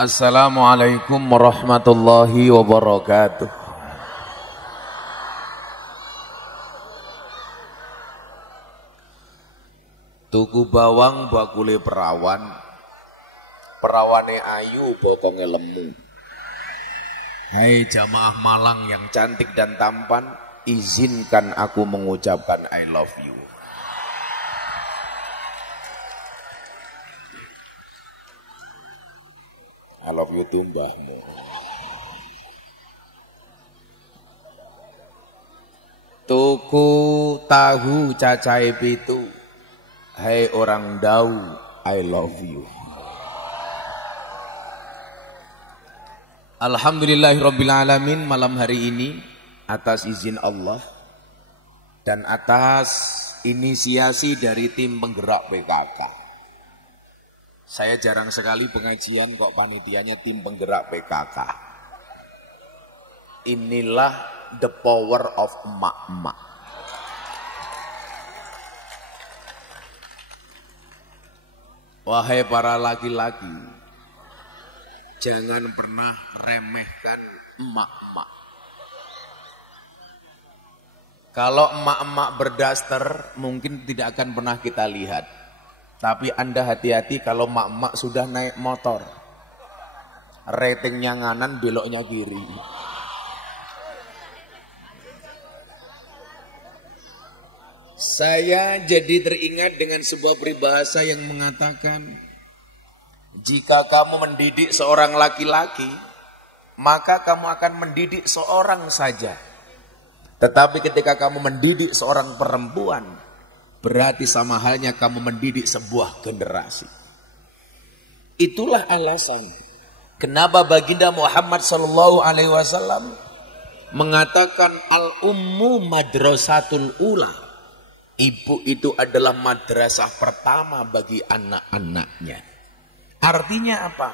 Assalamualaikum warahmatullahi wabarakatuh. Tuku bawang bakule perawan, perawane ayu bokonge lemu. Hai jamaah Malang yang cantik dan tampan, izinkan aku mengucapkan I love you. I love you tuh mbahmu. Tuku tahu cacai pitu. Hai orang Dau, I love you. Alhamdulillahirrabbilalamin, malam hari ini atas izin Allah dan atas inisiasi dari tim penggerak PKK. Saya jarang sekali pengajian kok panitianya tim penggerak PKK. Inilah the power of emak-emak. Wahai para laki-laki, jangan pernah remehkan emak-emak. Kalau emak-emak berdaster mungkin tidak akan pernah kita lihat. Tapi Anda hati-hati kalau emak-emak sudah naik motor. Ratingnya nganan, beloknya kiri. Saya jadi teringat dengan sebuah peribahasa yang mengatakan, jika kamu mendidik seorang laki-laki, maka kamu akan mendidik seorang saja. Tetapi ketika kamu mendidik seorang perempuan, berarti sama halnya kamu mendidik sebuah generasi. Itulah alasan kenapa baginda Muhammad SAW mengatakan al-ummu madrasatul ula. Ibu itu adalah madrasah pertama bagi anak-anaknya. Artinya apa?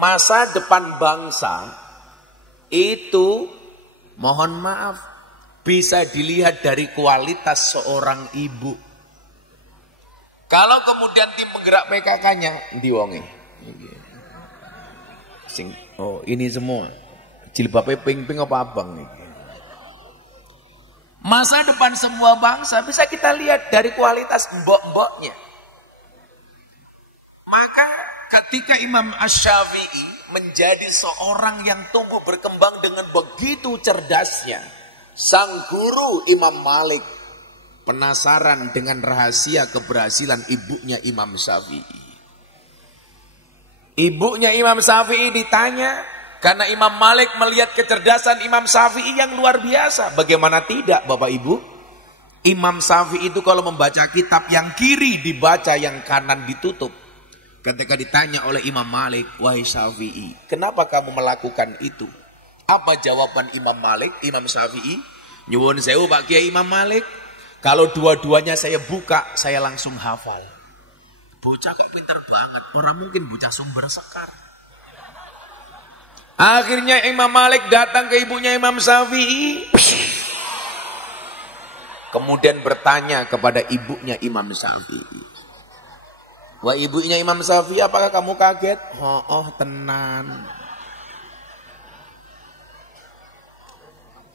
Masa depan bangsa itu, mohon maaf, bisa dilihat dari kualitas seorang ibu. Kalau kemudian tim penggerak PKK-nya diwonge. Oh, ini semua jilbabnya ping-ping apa abang nih? Masa depan semua bangsa bisa kita lihat dari kualitas mbok-mboknya. Maka ketika Imam Asy-Syafi'i menjadi seorang yang tumbuh berkembang dengan begitu cerdasnya, sang guru Imam Malik penasaran dengan rahasia keberhasilan ibunya Imam Syafi'i. Ibunya Imam Syafi'i ditanya, karena Imam Malik melihat kecerdasan Imam Syafi'i yang luar biasa. Bagaimana tidak Bapak Ibu? Imam Syafi'i itu kalau membaca kitab yang kiri dibaca, yang kanan ditutup. Ketika ditanya oleh Imam Malik, wahai Syafi'i, kenapa kamu melakukan itu? Apa jawaban Imam Malik, Imam Syafi'i? Nyuwun sewu Pak Kiai Imam Malik, kalau dua-duanya saya buka, saya langsung hafal. Bocah kok pintar banget, orang mungkin bocah sumber sekar. Akhirnya Imam Malik datang ke ibunya Imam Syafi'i. Kemudian bertanya kepada ibunya Imam Syafi'i. Wah, ibunya Imam Syafi'i, apakah kamu kaget? Oh, tenan.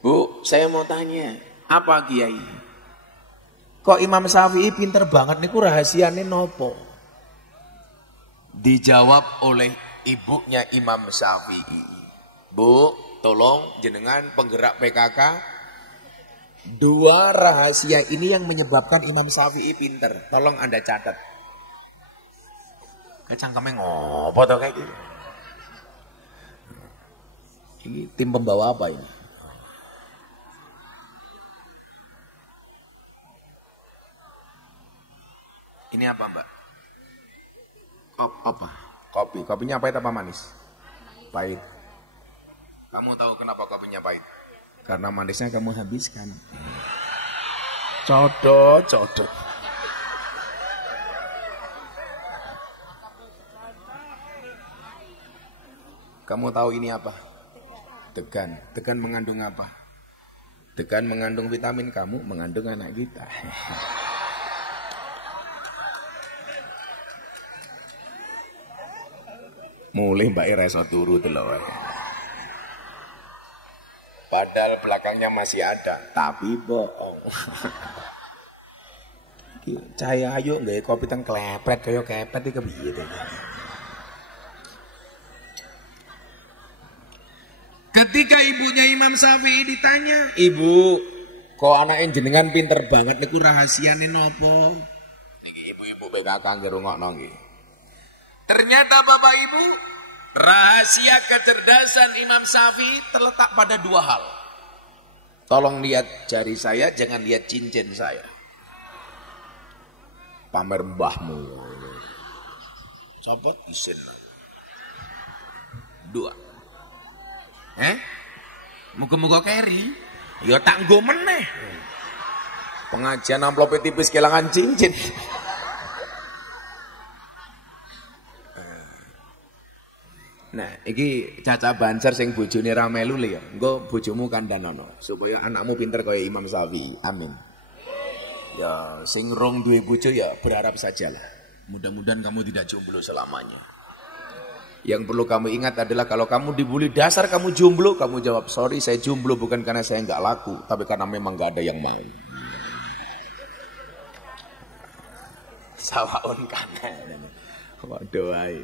Bu, saya mau tanya, apa Kiai? Kok Imam Syafi'i pinter banget niku rahasiane nopo? Dijawab oleh ibunya Imam Syafi'i. Bu, tolong jenengan penggerak PKK, dua rahasia ini yang menyebabkan Imam Syafi'i pinter. Tolong Anda catat. Kecangkemnya ngopo toh kayak gitu. Ini tim pembawa apa ini? Ini apa Mbak? Apa? Kopi. Kopinya pahit apa manis? Pahit. Kamu tahu kenapa kopinya pahit? Karena manisnya kamu habiskan. Codot. Kamu tahu ini apa? Degan. Degan mengandung apa? Degan mengandung vitamin, kamu mengandung anak kita. Mulai Mbak Ira iso turu delok. Padahal belakangnya masih ada, tapi bohong. Cahaya ayo nggak kopi teng klepret kaya kepet iki kepiye to. Ketika ibunya Imam Syafi'i ditanya, "Ibu, kok anake jenengan pinter banget niku rahasiane napa?" Niki ibu-ibu PKK ngrungokno nggih. Ternyata Bapak Ibu, rahasia kecerdasan Imam Syafi'i terletak pada dua hal. Tolong lihat jari saya, jangan lihat cincin saya. Pamer mbahmu. Copot isin. Dua. Muga-muga keri. Ya tak nggo meneh. Pengajian amplope tipis kelangan cincin. Nah, iki Caca Banjar sing bojone ra melu le ya. Engko bojomu kandhanono supaya anakmu pinter kaya Imam Syafi'i. Amin. Ya, sing rong duwe bojo ya berharap sajalah. Mudah-mudahan kamu tidak jomblo selamanya. Yang perlu kamu ingat adalah kalau kamu dibully dasar kamu jomblo, kamu jawab, "Sorry, saya jomblo bukan karena saya enggak laku, tapi karena memang enggak ada yang mau." Sawaun kana. Waduh ae.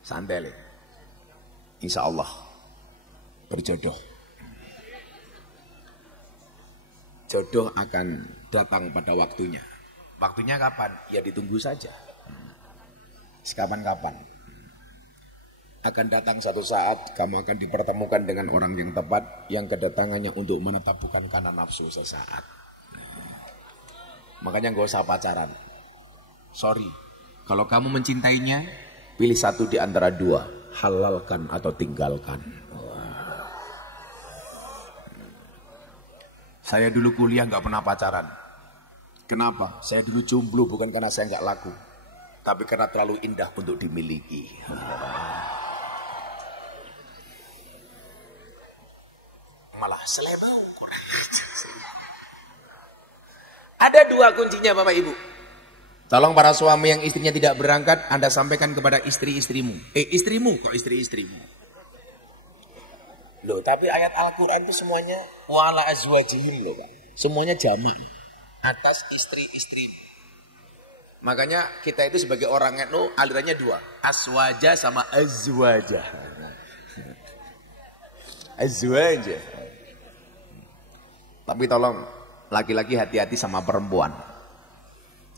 Santai le. Insyaallah berjodoh. Jodoh akan datang pada waktunya. Waktunya kapan? Ya ditunggu saja. Sekapan-kapan. Akan datang satu saat kamu akan dipertemukan dengan orang yang tepat, yang kedatangannya untuk menetap bukan karena nafsu sesaat. Makanya gak usah pacaran. Sorry, kalau kamu mencintainya, pilih satu di antara dua, halalkan atau tinggalkan. Saya dulu kuliah gak pernah pacaran. Kenapa? Saya dulu jomblo bukan karena saya gak laku, tapi karena terlalu indah untuk dimiliki. Malah selebau. Ada dua kuncinya Bapak Ibu. Tolong para suami yang istrinya tidak berangkat, Anda sampaikan kepada istri-istrimu. Istrimu kok istri-istrimu. Loh, tapi ayat Al-Quran itu semuanya wala azwajihim loh Pak. Semuanya jamak atas istri-istri. Makanya kita itu sebagai orang NU alirannya dua, aswaja sama azwaja. Azwaja. Tapi tolong laki-laki hati-hati sama perempuan.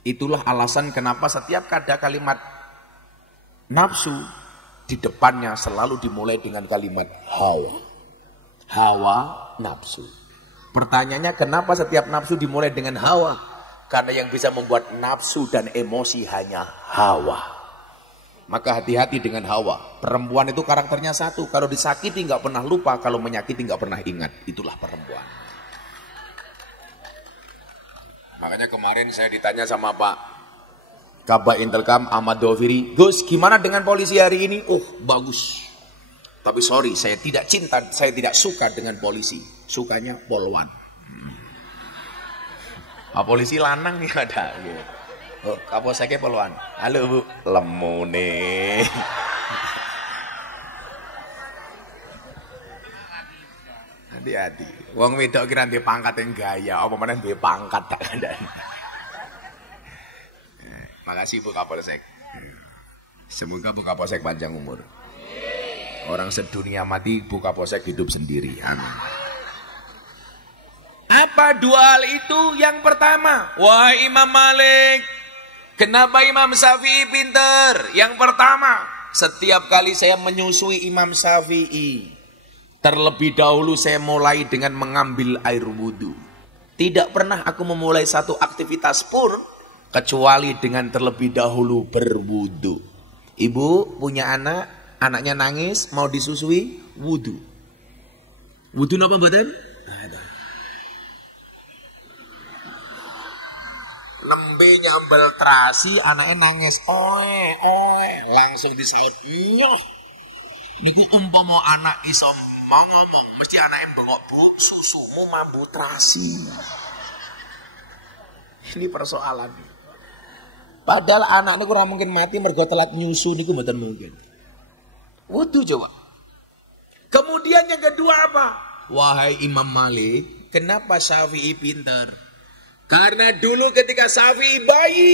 Itulah alasan kenapa setiap ada kalimat nafsu di depannya selalu dimulai dengan kalimat hawa. Hawa nafsu. Pertanyaannya kenapa setiap nafsu dimulai dengan hawa? Karena yang bisa membuat nafsu dan emosi hanya hawa. Maka hati-hati dengan hawa. Perempuan itu karakternya satu. Kalau disakiti nggak pernah lupa, kalau menyakiti nggak pernah ingat. Itulah perempuan. Makanya kemarin saya ditanya sama Pak Kabak Intelkam Ahmad Doviri, "Gus, gimana dengan polisi hari ini?" "Oh, bagus. Tapi sorry, saya tidak cinta, saya tidak suka dengan polisi. Sukanya polwan." Polisi lanang ya ada. Oh, Kapolseknya polwan. "Halo Bu." "Lemu nih." Hati-hati. Wong wedok kira ndek pangkat yang gaya, apa meneh duwe pangkat tak kandhani. Makasih Bu Kapolsek. Semoga Bu Kapolsek panjang umur. Orang sedunia mati, Bu Kapolsek hidup sendiri. Amin. Apa dua hal itu? Yang pertama, wahai Imam Malik, kenapa Imam Syafi'i pinter? Yang pertama, setiap kali saya menyusui Imam Syafi'i, terlebih dahulu saya mulai dengan mengambil air wudhu. Tidak pernah aku memulai satu aktivitas pun kecuali dengan terlebih dahulu berwudhu. Ibu punya anak, anaknya nangis, mau disusui, wudhu. Wudhu apa badan? Lembe nyambel terasi, anaknya nangis, oe, langsung disaut, nyoh. Niku umpama anak iso mama, mesti anak yang bengok, "Bu, susumu mambu terasi." Ini persoalan. Padahal anak niku ora mungkin mati mergo telat nyusu niku mboten mungkin. Wudu coba. Kemudian yang kedua apa? Wahai Imam Malik, kenapa Syafi'i pintar? Karena dulu ketika Syafi'i bayi,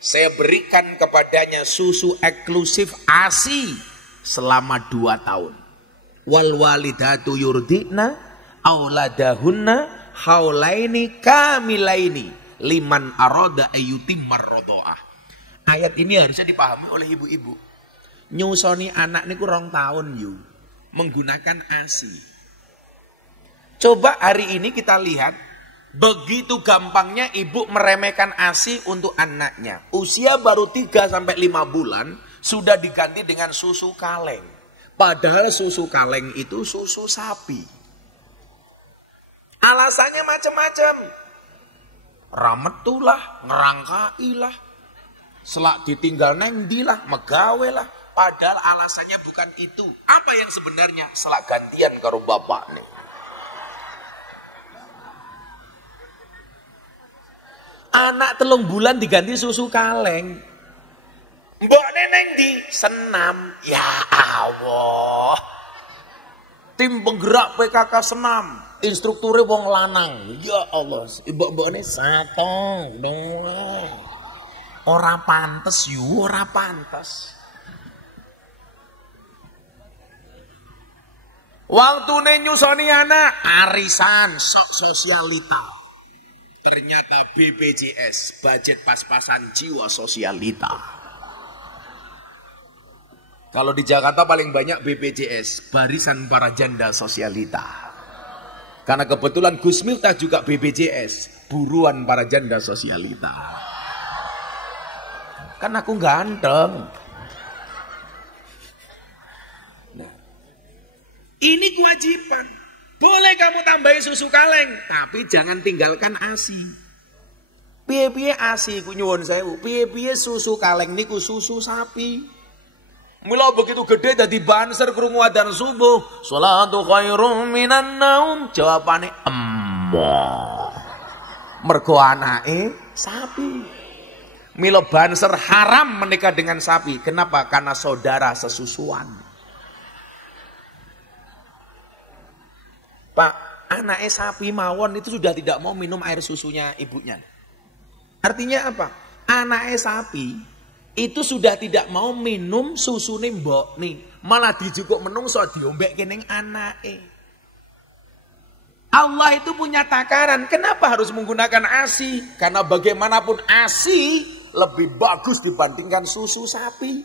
saya berikan kepadanya susu eksklusif ASI selama 2 tahun. Wal walidatu yurdina auladahunna haulaini kamilaini liman arada ayyutimmar radhaah. Ayat ini harusnya dipahami oleh ibu-ibu. Nyusoni anak niku 2 tahun yu menggunakan ASI. Coba hari ini kita lihat begitu gampangnya ibu meremehkan ASI untuk anaknya. Usia baru 3 sampai 5 bulan sudah diganti dengan susu kaleng. Padahal susu kaleng itu susu sapi. Alasannya macam-macam. Rametulah, ngerangkailah, selak ditinggal neng dilah, megawe lah. Padahal alasannya bukan itu. Apa yang sebenarnya? Selak gantian karo bapak nih. Anak 3 bulan diganti susu kaleng. Mbok neneng di senam. Ya Allah. Tim penggerak PKK senam. Instrukturnya wong lanang. Ya Allah. Mbok ini satong dong. Ora pantes yu, ora pantes. Waktu nyusoni anak arisan sok sosialita. Ternyata BPJS, budget pas-pasan jiwa sosialita. Kalau di Jakarta paling banyak BPJS, barisan para janda sosialita. Karena kebetulan Gus Miftah juga BPJS, buruan para janda sosialita. Kan aku ganteng. Nah, ini kewajiban. Boleh kamu tambahi susu kaleng, tapi jangan tinggalkan ASI. Piye-piye ASI ku nyuwun sewu, piye-piye susu kaleng niku susu sapi. Mula begitu gede dadi banser krungu adzan subuh, sholatu khairum minan naum. Jawabane emoh. Mergo anake sapi. Mila banser haram menikah dengan sapi. Kenapa? Karena saudara sesusuan. Pak, anaknya sapi mawon itu sudah tidak mau minum air susunya ibunya. Artinya apa? Anaknya sapi itu sudah tidak mau minum susune mbok nih. Malah dijukuk menungso diombek kening anake. Allah itu punya takaran. Kenapa harus menggunakan ASI? Karena bagaimanapun ASI lebih bagus dibandingkan susu sapi.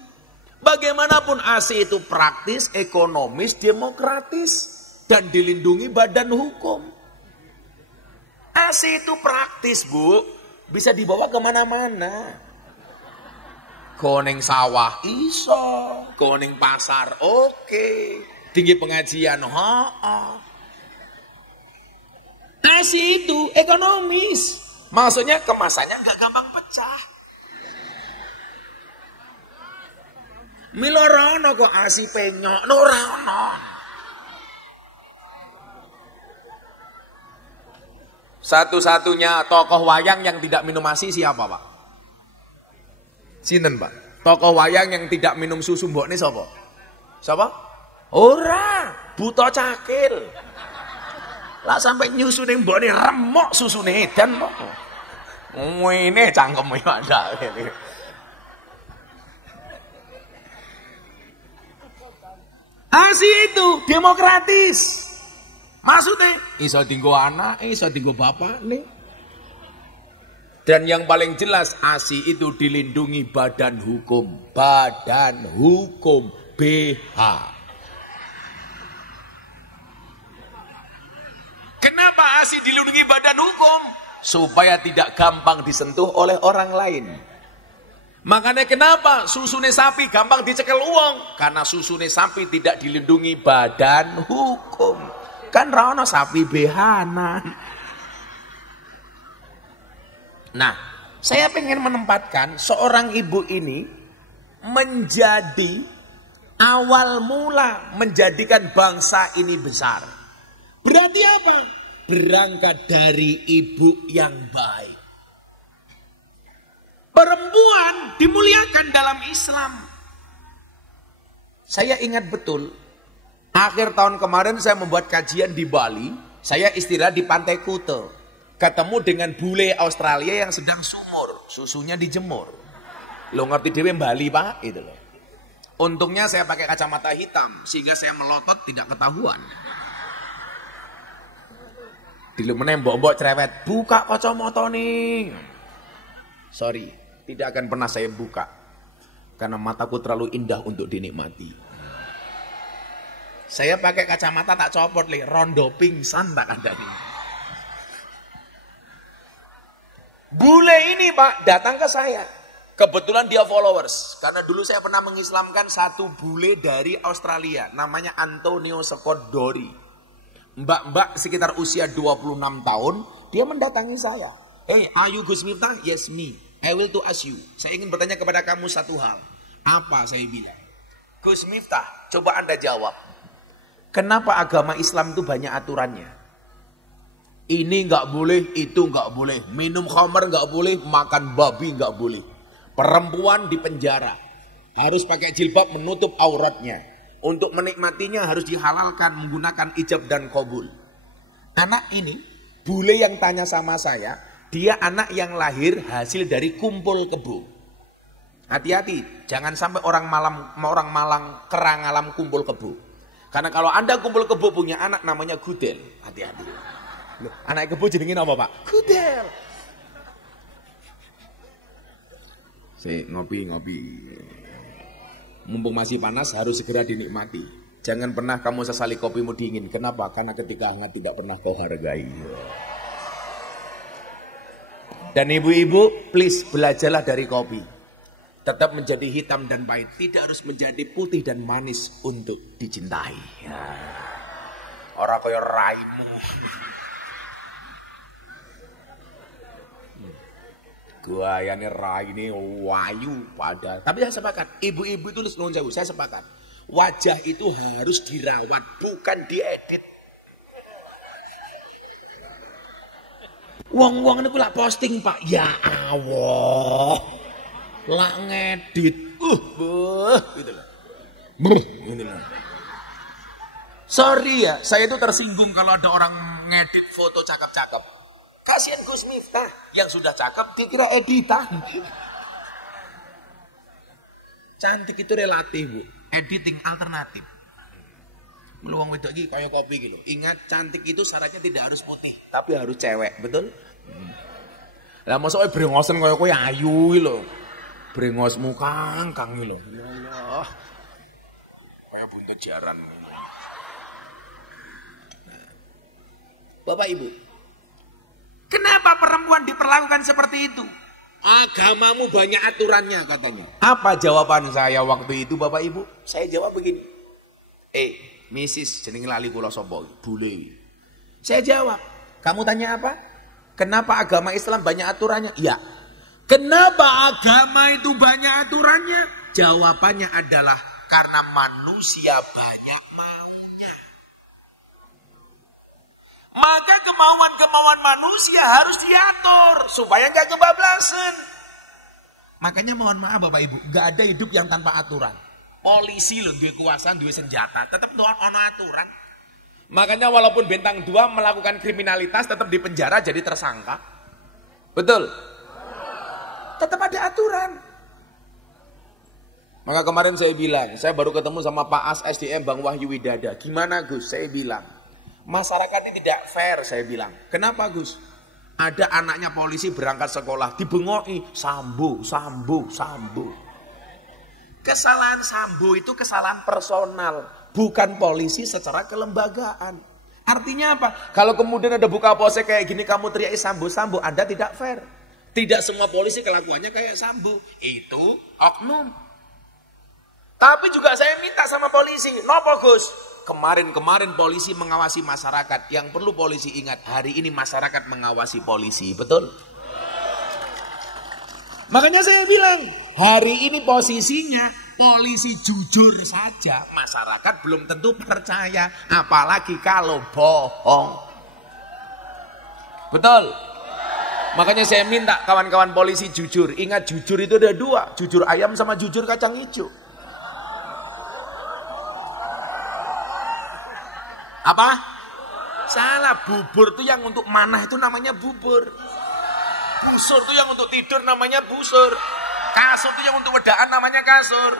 Bagaimanapun ASI itu praktis, ekonomis, demokratis. Dan dilindungi badan hukum. ASI itu praktis bu. Bisa dibawa kemana-mana. Koning sawah iso. Koning pasar oke. Tinggi pengajian ASI itu ekonomis. Maksudnya kemasannya gak gampang pecah. Milorono kok ASI penyok. Norono. Satu-satunya tokoh wayang yang tidak minum ASI siapa pak? Sinten pak? Tokoh wayang yang tidak minum susu mbok ini siapa? Siapa? Ora, buta cakil. Lah sampai nyusu ning mbok ini remok susune edan kok. Ngene cangkeme ada ini. ASI itu demokratis. Maksudnya, iso tinggo anak, iso tinggo bapak nih. Dan yang paling jelas ASI itu dilindungi badan hukum. Badan hukum BH. Kenapa ASI dilindungi badan hukum? Supaya tidak gampang disentuh oleh orang lain. Makanya kenapa susune sapi gampang dicekel uang? Karena susune sapi tidak dilindungi badan hukum. Kan rano sapi behanan. Nah, saya pengen menempatkan seorang ibu ini menjadi awal mula menjadikan bangsa ini besar. Berarti apa? Berangkat dari ibu yang baik. Perempuan dimuliakan dalam Islam. Saya ingat betul, akhir tahun kemarin saya membuat kajian di Bali, saya istirahat di Pantai Kuta. Ketemu dengan bule Australia yang sedang sumur, susunya dijemur. Lo ngerti dewe Bali Pak? Itu loh. Untungnya saya pakai kacamata hitam, sehingga saya melotot tidak ketahuan. Dulu menembok-mbok cerewet, buka kacamata nih. Sorry, tidak akan pernah saya buka. Karena mataku terlalu indah untuk dinikmati. Saya pakai kacamata tak copot, rondo pingsan tak ada nih. Bule ini Pak datang ke saya. Kebetulan dia followers. Karena dulu saya pernah mengislamkan satu bule dari Australia. Namanya Antonio Scott Dory. Mbak-mbak sekitar usia 26 tahun. Dia mendatangi saya. Hey, are you Gus Miftah? Yes, me. I will to ask you. Saya ingin bertanya kepada kamu satu hal. Apa saya bilang? Gus Miftah, coba Anda jawab. Kenapa agama Islam itu banyak aturannya? Ini nggak boleh, itu nggak boleh. Minum khamar nggak boleh, makan babi nggak boleh. Perempuan di penjara. Harus pakai jilbab menutup auratnya. Untuk menikmatinya harus dihalalkan menggunakan ijab dan qabul. Anak ini, bule yang tanya sama saya, dia anak yang lahir hasil dari kumpul kebo. Hati-hati, jangan sampai orang Malang kerang alam kumpul kebo. Karena kalau Anda kumpul kebo punya anak namanya gudel. Hati-hati. Loh, anak kebo jenengin apa Pak? Gudel. Ngopi. Mumpung masih panas harus segera dinikmati. Jangan pernah kamu sesali kopimu dingin. Kenapa? Karena ketika hangat tidak pernah kau hargai. Dan ibu-ibu, please belajarlah dari kopi. Tetap menjadi hitam dan pahit. Tidak harus menjadi putih dan manis untuk dicintai. Orang kaya raimu. Gayane rai ini wayu pada. Tapi saya sepakat, ibu-ibu itu nuwun sewu, saya sepakat. Wajah itu harus dirawat, bukan diedit. Wong-wong niku lak posting, Pak. Ya Allah. Lak ngedit. Gitu loh. Gitu loh. Sorry ya, saya itu tersinggung kalau ada orang ngedit foto cakep-cakep. Kasihan Gus Miftah yang sudah cakep dikira editan. Cantik itu relatif, Bu. Editing alternatif. Meluang wedok iki kayak kopi gitu. Ingat, cantik itu syaratnya tidak harus putih, tapi harus cewek, betul? Lah mosok brengosen kaya kowe ayu iki lho. Brengosmu kang iki lho. Ya Allah. Kayak buntut jaran. Bapak Ibu, kenapa perempuan diperlakukan seperti itu? Agamamu banyak aturannya katanya. Apa jawaban saya waktu itu Bapak Ibu? Saya jawab begini. Misis jenenge lali kula sapa? Bule. Saya jawab. Kamu tanya apa? Kenapa agama Islam banyak aturannya? Iya. Kenapa agama itu banyak aturannya? Jawabannya adalah karena manusia banyak maunya. Maka kemauan-kemauan manusia harus diatur supaya nggak kebablasan. Makanya mohon maaf Bapak Ibu, nggak ada hidup yang tanpa aturan. Polisi loh, duwe kuasa, duwe senjata, tetap ono aturan. Makanya walaupun bintang 2 melakukan kriminalitas tetap dipenjara jadi tersangka. Betul? Tetap ada aturan. Maka kemarin saya bilang, saya baru ketemu sama Pak As SDM Bang Wahyu Widada. Gimana Gus? Saya bilang, masyarakat ini tidak fair, saya bilang. Kenapa Gus? Ada anaknya polisi berangkat sekolah, dibengoi, sambo. Kesalahan sambo itu kesalahan personal, bukan polisi secara kelembagaan. Artinya apa? Kalau kemudian ada buka polsek kayak gini, kamu teriak sambo, Anda tidak fair. Tidak semua polisi kelakuannya kayak sambo. Itu oknum. Tapi juga saya minta sama polisi, nopo Gus? Kemarin polisi mengawasi masyarakat. Yang perlu polisi ingat, hari ini masyarakat mengawasi polisi, betul? Makanya saya bilang, hari ini posisinya polisi jujur saja, masyarakat belum tentu percaya, apalagi kalau bohong. Betul? Makanya saya minta kawan-kawan polisi jujur. Ingat, jujur itu ada 2, jujur ayam sama jujur kacang hijau. Apa? Salah, bubur itu yang untuk manah itu namanya bubur. Busur itu yang untuk tidur namanya busur. Kasur itu yang untuk wedaan namanya kasur.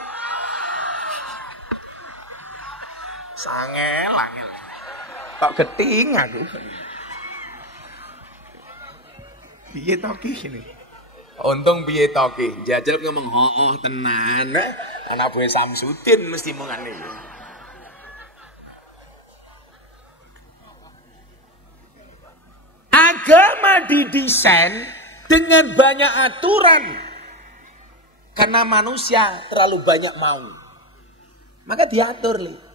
Sangel, angel. Kok geting aku. Piye toki ini? Untung piye toki. Jajal ngomong tenan. Anak buah Samsudin mesti mengane. Agama didesain dengan banyak aturan. Karena manusia terlalu banyak mau. Maka diatur.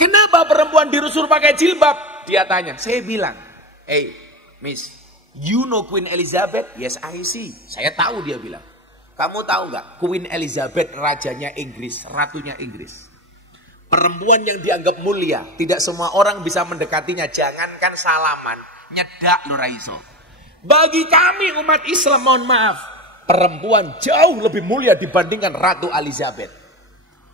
Kenapa perempuan disuruh pakai jilbab? Dia tanya. Saya bilang, hey Miss, you know Queen Elizabeth? Yes, I see. Saya tahu, dia bilang. Kamu tahu nggak? Queen Elizabeth, rajanya Inggris, ratunya Inggris. Perempuan yang dianggap mulia. Tidak semua orang bisa mendekatinya. Jangankan salaman, nyedak Nuraiso. Bagi kami umat Islam, mohon maaf, perempuan jauh lebih mulia dibandingkan Ratu Elizabeth.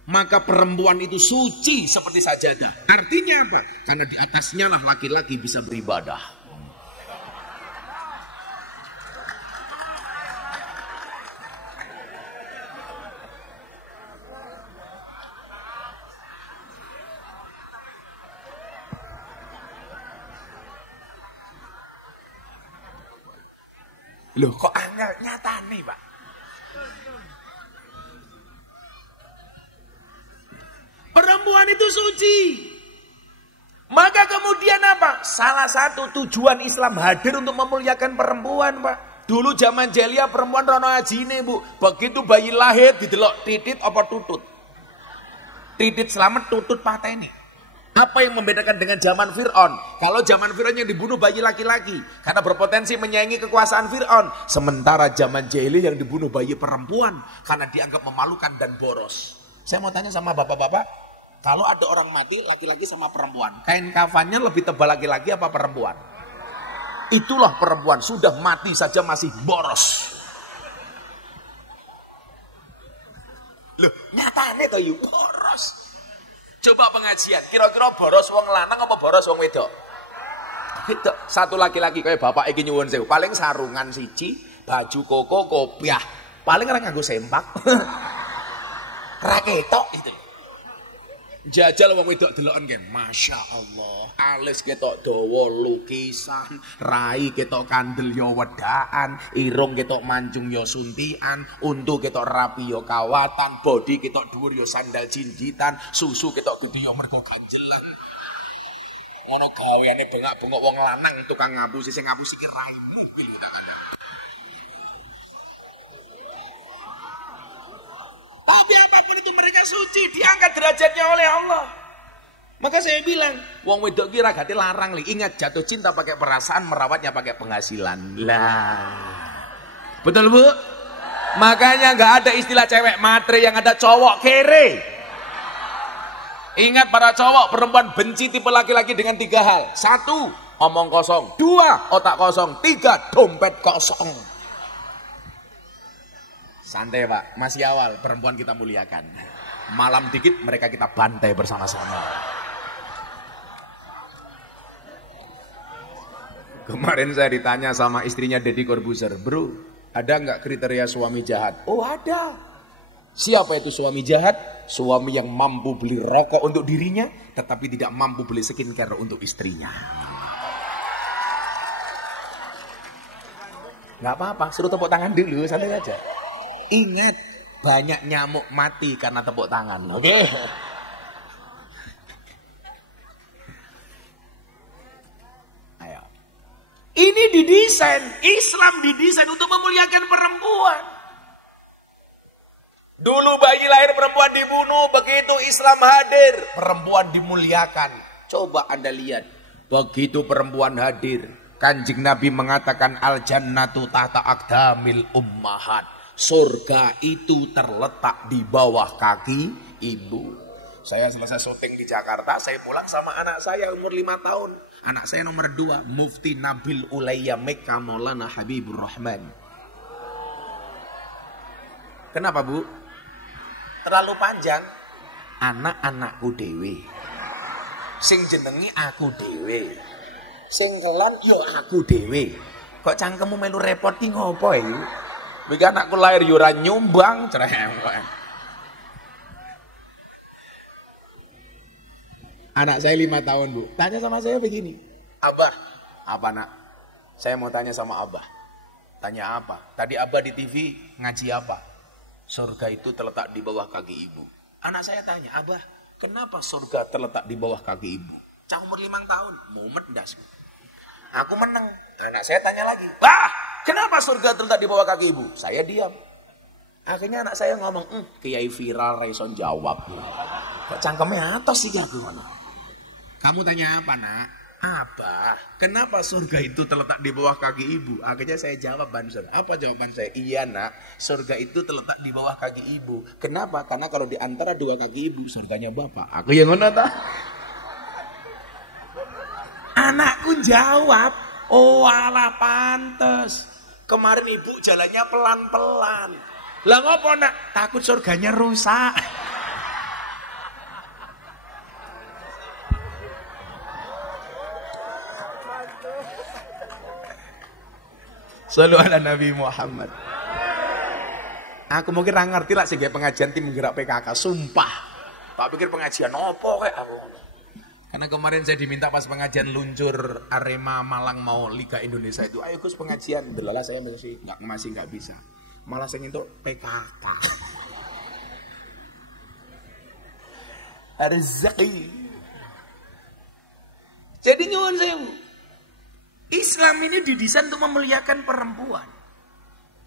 Maka perempuan itu suci seperti sajadah. Artinya apa? Karena di atasnya lah laki-laki bisa beribadah. Loh kok angel nyata nih Pak? Perempuan itu suci. Maka kemudian apa? Salah satu tujuan Islam hadir untuk memuliakan perempuan Pak. Dulu zaman jahiliyah perempuan rono ajine Bu. Begitu bayi lahir didelok titit apa tutut. Titit selamat, tutut pateni. Apa yang membedakan dengan zaman Fir'aun? Kalau zaman Fir'aun yang dibunuh bayi laki-laki. Karena berpotensi menyaingi kekuasaan Fir'aun. Sementara zaman jahiliyah yang dibunuh bayi perempuan. Karena dianggap memalukan dan boros. Saya mau tanya sama bapak-bapak. Kalau ada orang mati laki-laki sama perempuan. Kain kafannya lebih tebal laki-laki apa perempuan? Itulah perempuan. Sudah mati saja masih boros. Loh nyatanya tuh yuk boros. Coba pengajian, kira-kira boros wong lanang apa boros wong wedok? Itu satu laki-laki kayak bapak iki nyuwun sewu, paling sarungan siji, baju koko, kopiah. Paling ora nganggo sempak. Ra ketok itu. Jajal wong wedok deloken nggih, Masya Allah. Alis ketok dawa lukisan, rai ketok kandel ya wedaan, irung ketok mancung ya suntian, untu ketok rapi ya kawatan, bodi ketok dhuwur ya sandal jinjitan, susu ketok gede ya mergo ganjelan. Ngono gaweane bengak-bengok wong lanang tukang ngapusi sing ngapusi ki raimu pilih takane. Tapi apapun itu mereka suci, diangkat derajatnya oleh Allah. Maka saya bilang, wong wedok kira gati larang li. Ingat jatuh cinta pakai perasaan, merawatnya pakai penghasilan. Lah, betul Bu? Makanya nggak ada istilah cewek matre, yang ada cowok kere. Ingat para cowok, perempuan benci tipe laki-laki dengan 3 hal. 1, omong kosong. 2, otak kosong. 3, dompet kosong. Santai Pak, masih awal, perempuan kita muliakan. Malam dikit mereka kita bantai bersama-sama. Kemarin saya ditanya sama istrinya Deddy Corbuzier, bro, ada nggak kriteria suami jahat? Oh ada. Siapa itu suami jahat? Suami yang mampu beli rokok untuk dirinya, tetapi tidak mampu beli skincare untuk istrinya. Nggak apa-apa, suruh tepuk tangan dulu, santai aja. Ingat, banyak nyamuk mati karena tepuk tangan. Oke? Okay? Ayo. Ini didesain, Islam didesain untuk memuliakan perempuan. Dulu bayi lahir perempuan dibunuh, begitu Islam hadir, perempuan dimuliakan. Coba Anda lihat, begitu perempuan hadir, Kanjeng Nabi mengatakan al-jannatu tahta aqdamil ummahat. Surga itu terletak di bawah kaki ibu. Saya selesai syuting di Jakarta, saya pulang sama anak saya umur 5 tahun. Anak saya nomor 2, Mufti Nabil Ulayya Mekka Maulana Habibur Rahman. Kenapa Bu? Terlalu panjang. Anak-anakku dewe. Sing jenengi aku dhewe. Sing kelan yo aku dhewe. Kok cangkemmu melu repot ki ngopo iki? Iki anakku lahir yo ora nyumbang, cerewet. Anak saya 5 tahun, Bu. Tanya sama saya begini. Abah, apa nak? Saya mau tanya sama Abah. Tanya apa? Tadi Abah di TV ngaji apa? Surga itu terletak di bawah kaki ibu. Anak saya tanya, Abah, kenapa surga terletak di bawah kaki ibu? Cah umur 5 tahun, mumet das. Aku menang. Anak saya tanya lagi, Bah, kenapa surga terletak di bawah kaki ibu? Saya diam. Akhirnya anak saya ngomong, Kiai viral Raison jawab. Kok cangkemnya atas sih aku? Kamu tanya apa nak? Abah, kenapa surga itu terletak di bawah kaki ibu? Akhirnya saya jawab Banser. Apa jawaban saya? Iya nak, surga itu terletak di bawah kaki ibu. Kenapa? Karena kalau di antara dua kaki ibu, surganya bapak. Aku yang ngono ta? Anakku jawab, oh alah pantes. Kemarin ibu jalannya pelan-pelan. Lah ngopo nak? Takut surganya rusak. Shallu ala Nabi Muhammad. Aku mungkin nggak ngerti lah sih pengajian tim menggerak PKK. Sumpah. Tak pikir pengajian opo kayak aku. Karena kemarin saya diminta pas pengajian luncur Arema Malang mau Liga Indonesia itu. Ayo Gus pengajian. Delala saya masih nggak bisa. Malah saya itu PKK. Rezeki. Jadi nyuwun saya. Islam ini didesain untuk memuliakan perempuan.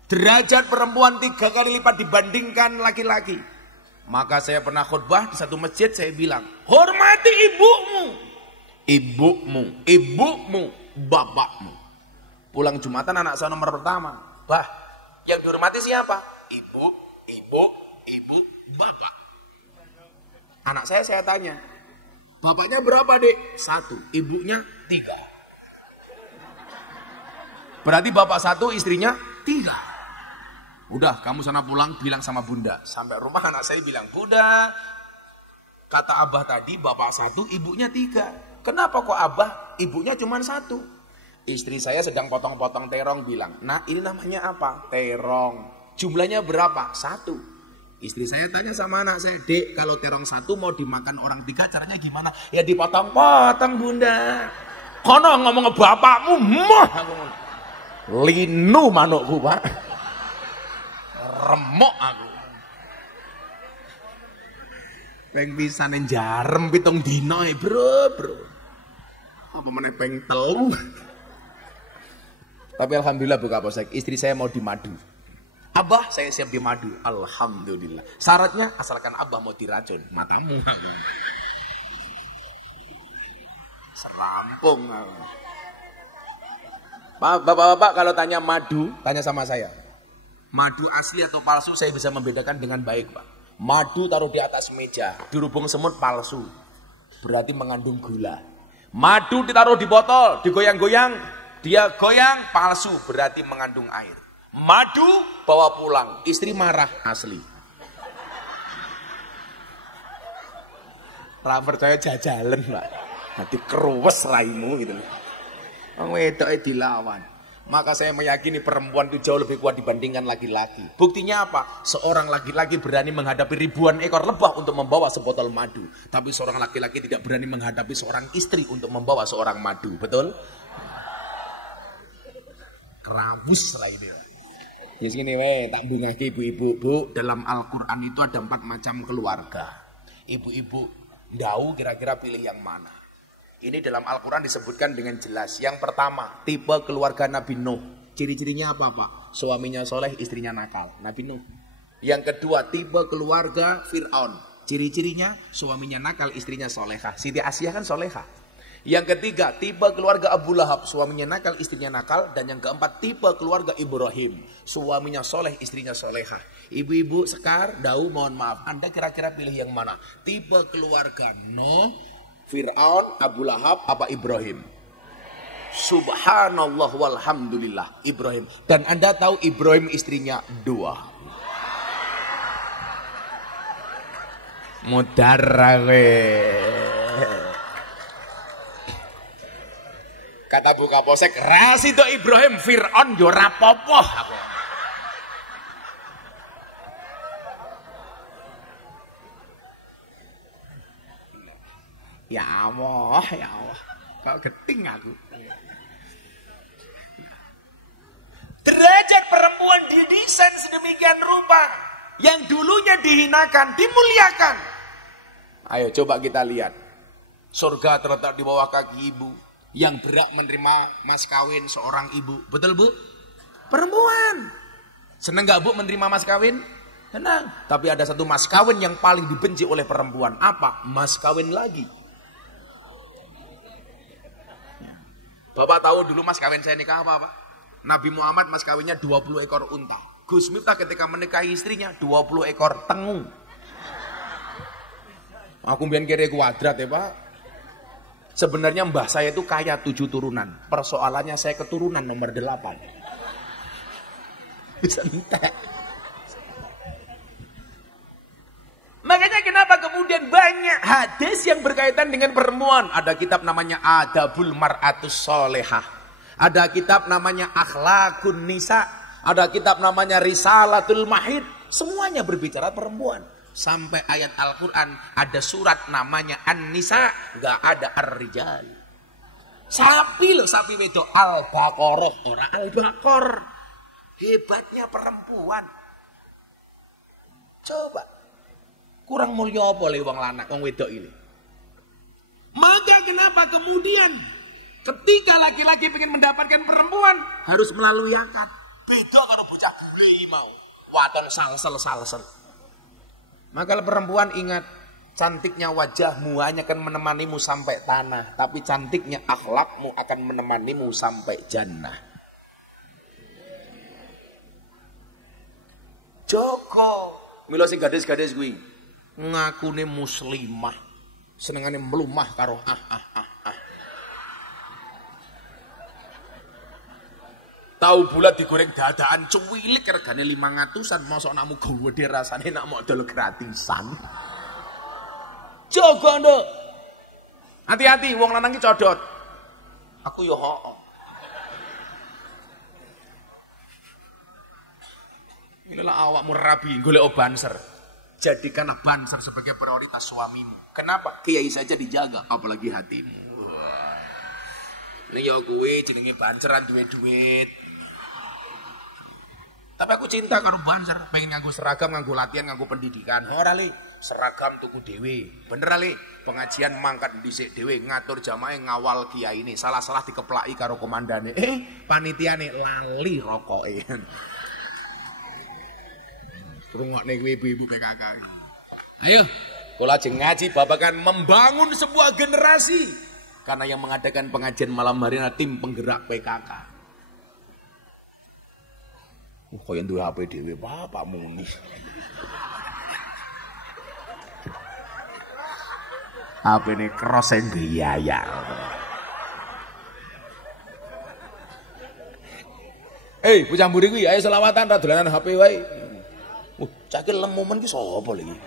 Derajat perempuan 3 kali lipat dibandingkan laki-laki. Maka saya pernah khutbah di satu masjid, saya bilang, hormati ibumu. Ibumu, bapakmu. Pulang Jumatan anak saya nomor pertama. Bah, yang dihormati siapa? Ibu, bapak. Anak saya tanya, bapaknya berapa dek? 1, ibunya 3. Berarti bapak 1, istrinya 3. Udah, kamu sana pulang bilang sama bunda. Sampai rumah anak saya bilang, Bunda, kata abah tadi bapak 1, ibunya 3. Kenapa kok abah, ibunya cuma 1? Istri saya sedang potong-potong terong bilang, nah ini namanya apa? Terong. Jumlahnya berapa? 1. Istri saya tanya sama anak saya, Dek, kalau terong 1 mau dimakan orang 3 caranya gimana? Ya dipotong-potong bunda. Kono ngomong ke bapakmu, mah. Linu manukku pak. Remok aku. Peng pisanen jarem 7 dino bro. Apa meneh peng 3. Tapi alhamdulillah Bu Kapolsek, istri saya mau dimadu. Abah saya siap dimadu. Alhamdulillah. Syaratnya asalkan abah mau diracun matamu. Serampung aku. Bapak-bapak kalau tanya madu, tanya sama saya. Madu asli atau palsu saya bisa membedakan dengan baik Pak. Madu taruh di atas meja, dirubung semut palsu. Berarti mengandung gula. Madu ditaruh di botol, digoyang-goyang, dia goyang palsu, berarti mengandung air. Madu bawa pulang, istri marah asli. Ra percaya jajalan Pak. Nanti keruwes raimu gitu. Wong wedoke dilawan. Maka saya meyakini perempuan itu jauh lebih kuat dibandingkan laki-laki. Buktinya apa? Seorang laki-laki berani menghadapi ribuan ekor lebah untuk membawa sebotol madu. Tapi seorang laki-laki tidak berani menghadapi seorang istri untuk membawa seorang madu. Betul? Kerawus lah ini. Ya sini tak bungaki ibu-ibu. Bu, dalam Al-Quran itu ada 4 macam keluarga. Ibu-ibu, ndau kira-kira pilih yang mana? Ini dalam Al-Quran disebutkan dengan jelas. Yang pertama, tipe keluarga Nabi Nuh. Ciri-cirinya apa Pak? Suaminya soleh, istrinya nakal. Nabi Nuh. Yang kedua, tipe keluarga Fir'aun. Ciri-cirinya suaminya nakal, istrinya solehah. Siti Asyah kan solehah. Yang ketiga, tipe keluarga Abu Lahab. Suaminya nakal, istrinya nakal. Dan yang keempat, tipe keluarga Ibrahim. Suaminya soleh, istrinya solehah. Ibu-ibu Sekar, Dau, mohon maaf. Anda kira-kira pilih yang mana? Tipe keluarga Nuh, Fir'aun, Abu Lahab, apa Ibrahim? Subhanallah walhamdulillah, Ibrahim. Dan Anda tahu Ibrahim istrinya 2. Mudara we. Kapolsek Rasido Ibrahim Fir'aun yo rapopo aku. Ya Allah, ya Allah. Kok geting aku. Derajat perempuan didesain sedemikian rupa. Yang dulunya dihinakan, dimuliakan. Ayo coba kita lihat. Surga terletak di bawah kaki ibu. Yang berhak menerima mas kawin seorang ibu. Betul bu? Perempuan. Senang gak bu menerima mas kawin? Senang. Tapi ada satu mas kawin yang paling dibenci oleh perempuan. Apa? Mas kawin lagi. Bapak tahu dulu mas kawin saya nikah apa Pak? Nabi Muhammad mas kawinnya 20 ekor unta. Gus Miftah ketika menikahi istrinya 20 ekor tengu. Aku biar kira kuadrat ya Pak. Sebenarnya mbah saya itu kaya 7 turunan. Persoalannya saya keturunan nomor 8. Sentek. Makanya kenapa kemudian banyak hadis yang berkaitan dengan perempuan. Ada kitab namanya Adabul Mar'atus Solehah. Ada kitab namanya Akhlakun Nisa. Ada kitab namanya Risalatul Mahid. Semuanya berbicara perempuan. Sampai ayat Al-Quran ada surat namanya An-Nisa. Gak ada Ar-Rijal. Sapi loh, sapi wedok Al-Baqarah. Orang Al-Baqar. Hebatnya perempuan. Coba. Kurang mulia apa oleh wong lanang wong wedok ini? Maka kenapa kemudian ketika laki-laki ingin mendapatkan perempuan harus melalui akad? Beda karo bocah mau waton salsel. Maka perempuan ingat, cantiknya wajahmu hanya akan menemanimu sampai tanah, tapi cantiknya akhlakmu akan menemanimu sampai jannah. Joko mila sing gadis-gadis kuwi ngakune muslimah, senengane melumah karo Tahu bulat digoreng dadaan cuwilik regane 500-an, mosok nakmu gede rasane nak mau dol gratisan. Jaga nduk. Hati-hati wong lanang iki codot. Aku yo hooh. Inilah awakmu rabi golek banser. Jadikanlah banser sebagai prioritas suamimu. Kenapa? Kiai saja dijaga, apalagi hatimu. Ini ya gue jenenge banseran duit-duit. Tapi aku cinta karo banser, pengen nganggo seragam, nganggo latihan, nganggo pendidikan. Ora le, seragam tuku dhewe. Bener le, pengajian mangkat dhisik dhewe, ngatur jamaah ngawal kiai ini. Salah-salah dikeplaki karo komandane. Panitiane lali rokoke. Rungokne kuwi ibu-ibu PKK. Ayo, kula ajeng ngaji babagan membangun sebuah generasi. Karena yang mengadakan pengajian malam hari adalah tim penggerak PKK. Kaya duwe HP dhewe Bapak muni. HP-ne krosen biaya. Bocah mburi kuwi ayo selawatan ra dolanan HP wae. Cakil lemu men ki sapa lagi?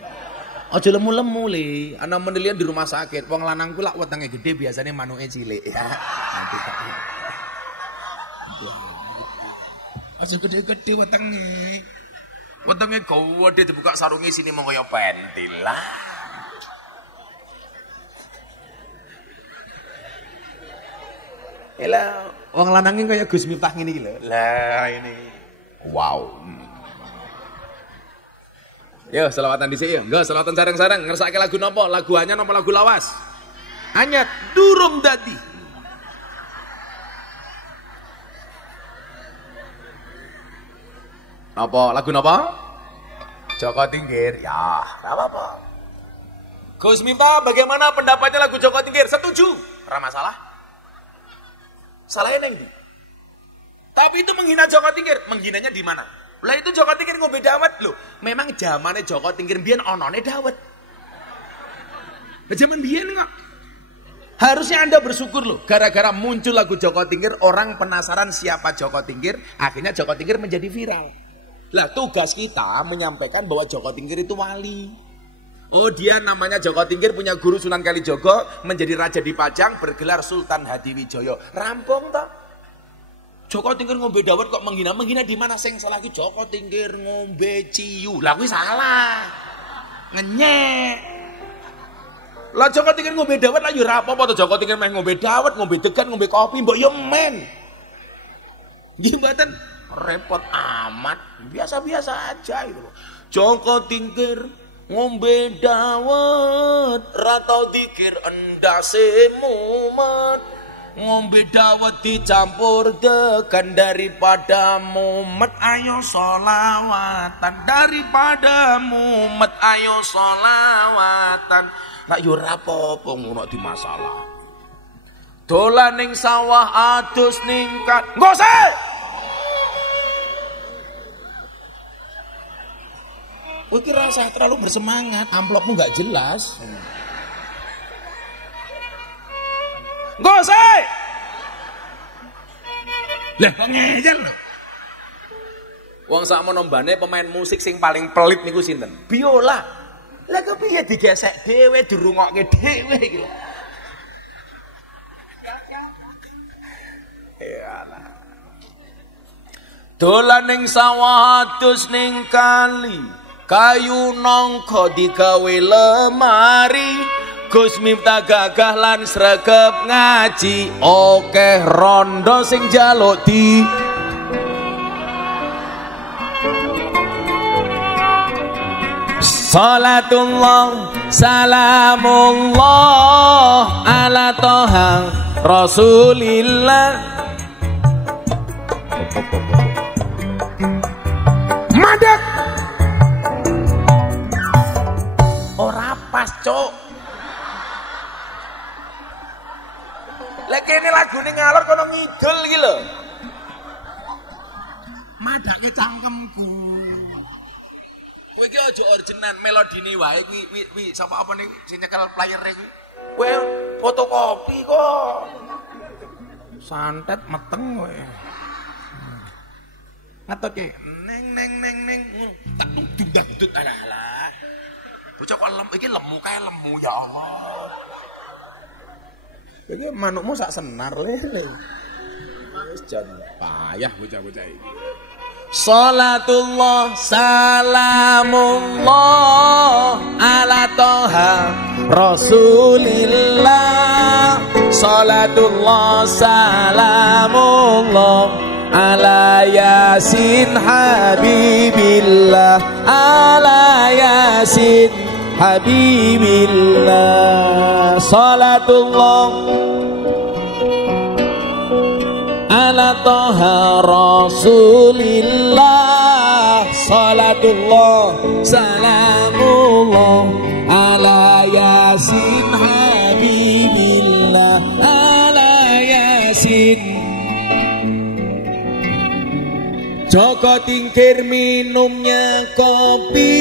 Aja lemu-lemu le. Ana menelian di rumah sakit. Wong lanang ku lak wetenge gede biasane manuke cilik ya. Nanti tak. Aja gede-gede wetenge. Wetenge gede dibuka sarunge sini mong kaya pentil lah. Elah, wong lanang ki kaya Gus Miftah ngene iki lho. Lah ini. Wow. Yo selawatan dhisik yo. Enggak selawatan sareng-sareng. Ngersake lagu napa? Lagu anyar napa lagu lawas? Anyar durung dadi. Napa? Lagu napa? Joko Tingkir. Ya, enggak apa-apa. Gus Miftah, bagaimana pendapatnya lagu Joko Tingkir? Setuju. Ora masalah. Salahnya neng. Tapi itu menghina Joko Tingkir. Menghinanya di mana? Lah itu Joko Tingkir ngombe dawet loh. Memang zamane Joko Tingkir biyen onone dawet. Zaman biyen kok. Harusnya Anda bersyukur loh. Gara-gara muncul lagu Joko Tingkir, orang penasaran siapa Joko Tingkir. Akhirnya Joko Tingkir menjadi viral. Lah tugas kita menyampaikan bahwa Joko Tingkir itu wali. Oh dia namanya Joko Tingkir, punya guru Sunan Kalijogo, menjadi raja di Pajang, bergelar Sultan Hadiwijoyo. Rampung toh. Joko Tingkir ngombe dawet kok menghina di mana sing salah iki Joko Tingkir ngombe ciu. Lah kuwi salah. Ngenyek. Lah Joko Tingkir ngombe dawet lah yo ora apa-apa to Joko Tingkir meh ngombe dawet, ngombe degan, ngombe kopi mbok yo men. Nggih mboten repot amat, biasa-biasa aja gitu loh. Joko Tingkir ngombe dawet, ra tau dikir endase mumet. Ngombe dawet dicampur degan daripada mumet ayo solawatan, daripada mumet ayo solawatan. Nak yo ora apa-apa ngono di masalah. Dolan ning sawah adus ningkat. Ngose. Kowe iki rasa terlalu bersemangat, amplopmu enggak jelas. Ngose. Lah ngeyel lho. Wong sak menombane pemain musik sing paling pelit niku sinten? Biola. Lah kepiye digesek dhewe dirungokke dhewe iki lho. Iyalah. Dolan ning sawah adus ning kali, kayu nangka digawe lemari. Gus Miftah gagah lan sregep ngaji, akeh rondo sing njaluk di Salatullah salamullah ala toha Rasulillah. Madek ora pas cok. Lagi ini lagu ini ngalor kono ngidul iki lho. Madake cangkemku. Kowe iki aja original melodine wae kuwi sapa apa ning sing nyekel player iki. Kowe fotokopi kok. Santet meteng kowe. Ngatot iki neng tak dudut alah. Bocah kok iki lemu kae lemu ya Allah. Iki manukmu sak senar lele. Wis jan payah bocah-bocah iki. Salatullah salamullah ala toha Rasulillah. Salatullah salamullah ala yasin habibillah, ala yasin habibillah. Salatullah ala toha Rasulillah. Salatullah salamullah ala yasin habibillah, ala yasin. Joko Tingkir minumnya kopi,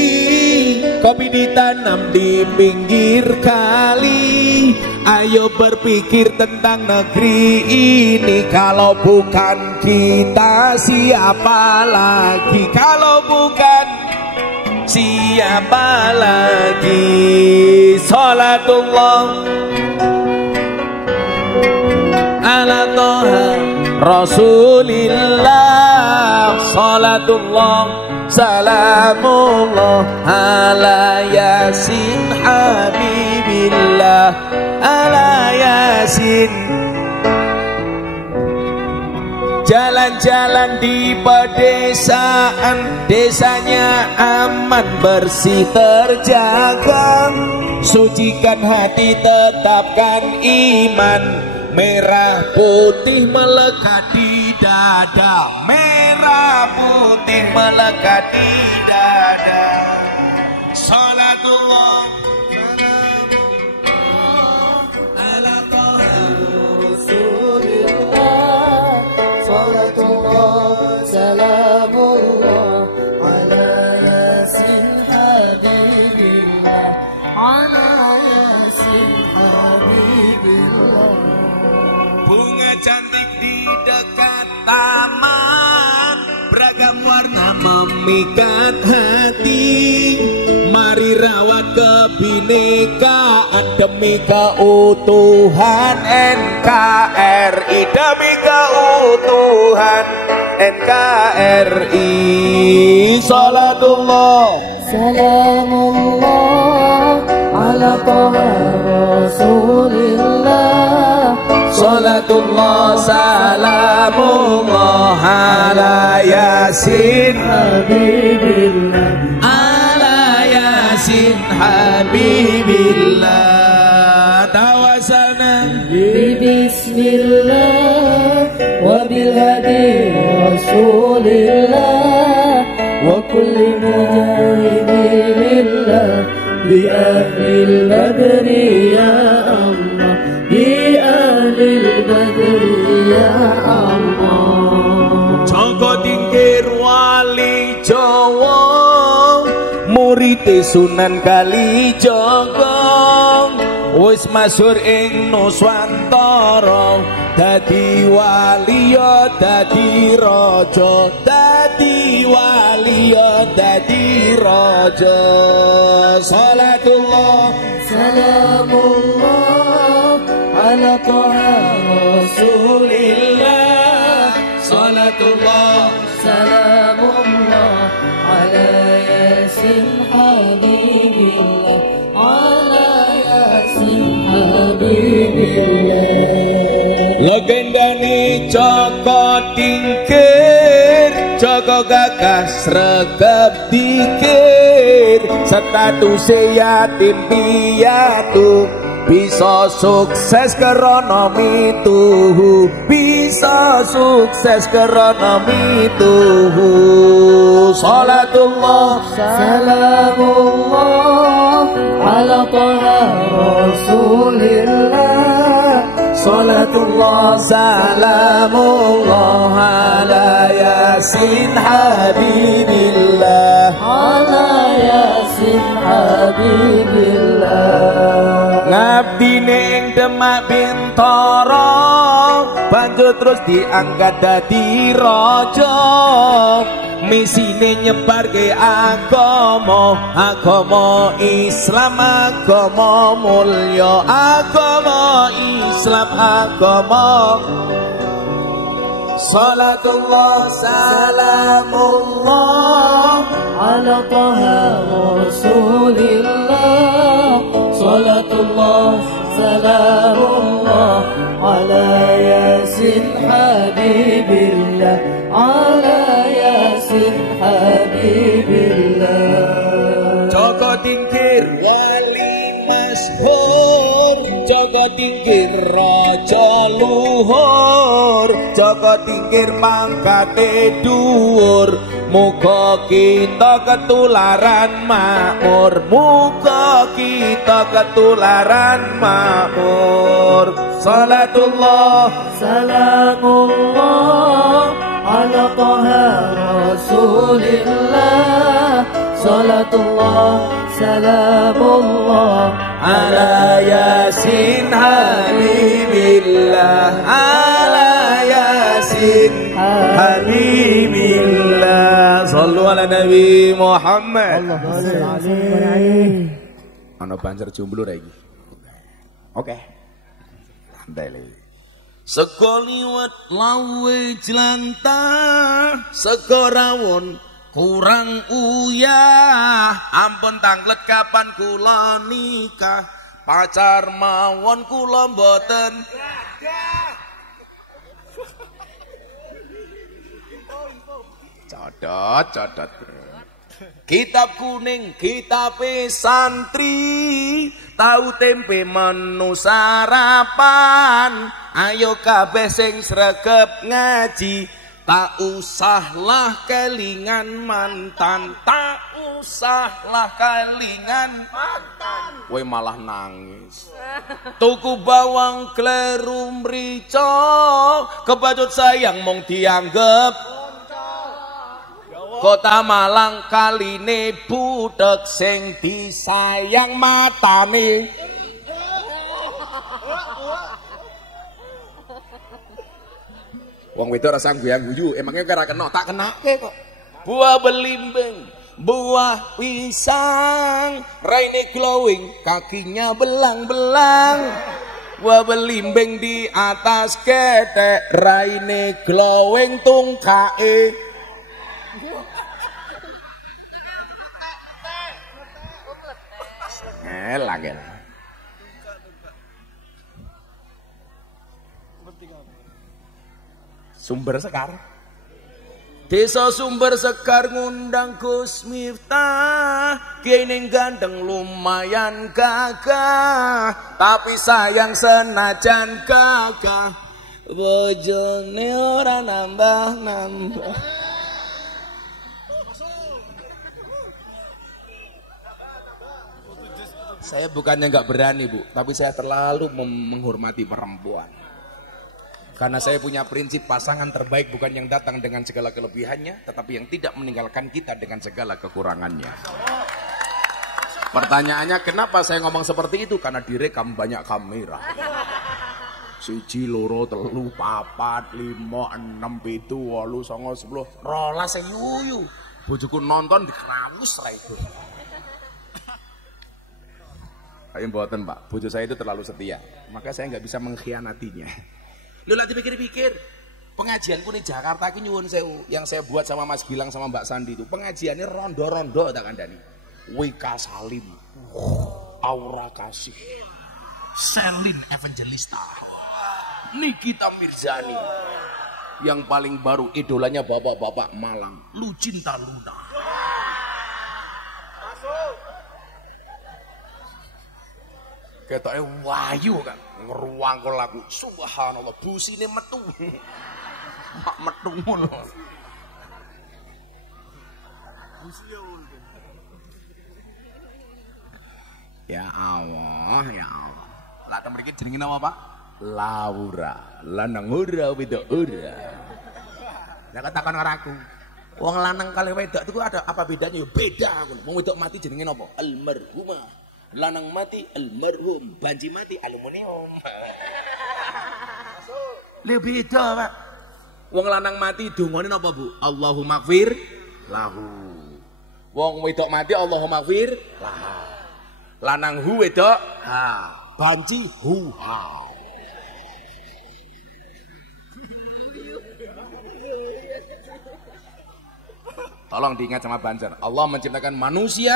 kopi ditanam di pinggir kali. Ayo berpikir tentang negeri ini, kalau bukan kita siapa lagi? Kalau bukan siapa lagi? Salatullah ala toha Rasulillah. Salatullah salamullah ala yasin habibillah, ala yasin. Jalan-jalan di pedesaan, desanya aman bersih terjaga. Sucikan hati, tetapkan iman, merah putih melekat di dada, merah putih melekat di dada. Salatullah ala toha Rasulillah. Salatullah salamullah ala yasin habibillah, ala yasin habibillah. Bunga cantik di dekat taman, beragam yang warna memikat hati. Mari rawat kebinekaan demi keutuhan NKRI, demi keutuhan NKRI. Salatullah salamullah ala taha rasulillah. Salatullah salamullah ala yasin habibillah, ala yasin habibillah. Tawasalna bismillah wa bil hadi rasulillah wa kulli mu'minillah bi ahlil badri ya Allah, bi ahlil badri ya Allah. Joko tingkir wali Jawa, murid Sunan Kalijaga, wis masyhur ing Nuswantara. Dadi wali ya dadi raja, dadi wali ya dadi raja. Salatullah salamullah ala taha rasulillah. Salatullah salamullah ala yasin habibillah, ala yasin habibillah. legendane Joko Tingkir, Joko gagah sregep dikir, statuse yatim piatu, bisa sukses karena mituhu, bisa sukses karena mituhu. Salatullah salamullah ala taha rasulillah. Salatullah salamullah ala yasin habibillah, ala yasin habibillah. ngabdi ning Demak Bintara, banjur terus diangkat dadi raja. Misine nyebarke agama, agama Islam, agama mulya, agama Islam, agama. Salatullah salamullah ala taha rasulillah. Salatullah salamullah ala yasin habibillah, ala yasin habibillah. Joko Tingkir wali masyhur, Joko Tingkir raja luhur, Joko Tingkir pangkate dhuwur. Muga kita ketularan makmur, muga kita ketularan makmur. Salatullah salamullah ala taha rasulillah. Salatullah salamullah ala yasin habibillah, ala yasin habibillah. Sallu ala Nabi Muhammad. Ana banjur jomblo ra iki. Oke. Santai lho. Sego liwet lawe jelantah, sego rawon kurang uyah. Ampun tanglet kapan kula nikah, pacar mawon kula mboten. Codot. Kitab kuning, kitab santri, tahu tempe menu sarapan. Ayo kabeh sing sregep ngaji, tak usahlah kelingan mantan, tak usahlah kelingan mantan. Kowe malah nangis. Tuku bawang kleru mrica, kebacut sayang mong dianggep. Kota Malang kaline budak sing disayang matane. Wong wedok rasa guyang guyu, emangnya kira kena tak kenake kok. buah belimbing, buah pisang, raine glowing, kakinya belang-belang. Buah belimbing di atas ketek, raine glowing tungkae. Elang. Sumber Sekar. Desa Sumber Sekar ngundang Gus Miftah, kene ganteng lumayan gagah, tapi sayang senajan gagah, bojone ora nambah-nambah. Saya bukannya nggak berani, Bu, tapi saya terlalu menghormati perempuan. Karena saya punya prinsip pasangan terbaik bukan yang datang dengan segala kelebihannya, tetapi yang tidak meninggalkan kita dengan segala kekurangannya. Pertanyaannya kenapa saya ngomong seperti itu? Karena direkam banyak kamera. 1, 2, 3, 4, 5, 6, 7, 8, 9, 10, 12 yuyu. Bojoku nonton dikerawus ra itu. Ayo mboten, Pak. Bojo saya itu terlalu setia. Maka saya nggak bisa mengkhianatinya. Lu lagi pikir-pikir, pengajianku di Jakarta ini nyuwun sewu, yang saya buat sama Mas Gilang sama Mbak Sandi itu, pengajiannya rondo-rondo tak kandani. Wika Salim, Aura Kasih, Selin Evangelista, Nikita Mirzani, yang paling baru idolanya bapak-bapak Malang, Lucinta Luna. Ketoknya wayu kan, ngeruangkol lagu, subhanallah, busine metu, mak metu mulu. Ya Allah, ya Allah. Lah mriki jenenge apa, Pak? Laura, lanang ora wedok ora. Lah katakan karo aku. Wong lanang kali wedok itu ada apa bedanya? Beda ngono. Wong wedok mati jenenge napa? Almarhumah. Lanang mati almarhum, banji mati aluminium. Lebih beda, Pak. Wong lanang mati dongane napa, Bu? Allahumma gfir lahu. Wong wedok mati Allahumma gfir lahu. Lanang hu wedok ha, banci hu ha. Tolong diingat sama Banjar. Allah menciptakan manusia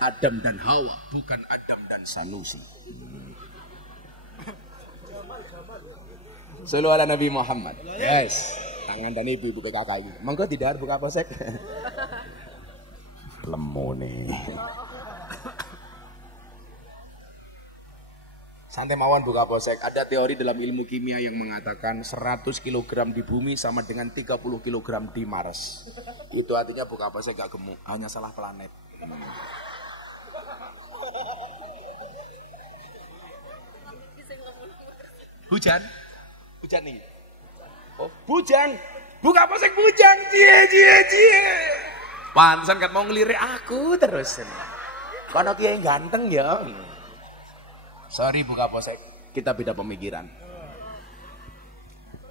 Adam dan Hawa, bukan Adam dan Sanusi. Sallu ala Nabi Muhammad. Yes. Tangan dan ibu PKK ini. Monggo tidak buka posek. Lemu nih. Santai mawon buka posek. Ada teori dalam ilmu kimia yang mengatakan 100 kg di bumi sama dengan 30 kg di Mars. Itu artinya buka posek gak gemuk, hanya salah planet. Hujan? Hujan nih. Oh, bujang. Buka posek bujang. Cie. Pantesan kan mau ngelirik aku terus. Karena kiai ganteng ya. Sorry buka posek. Kita beda pemikiran.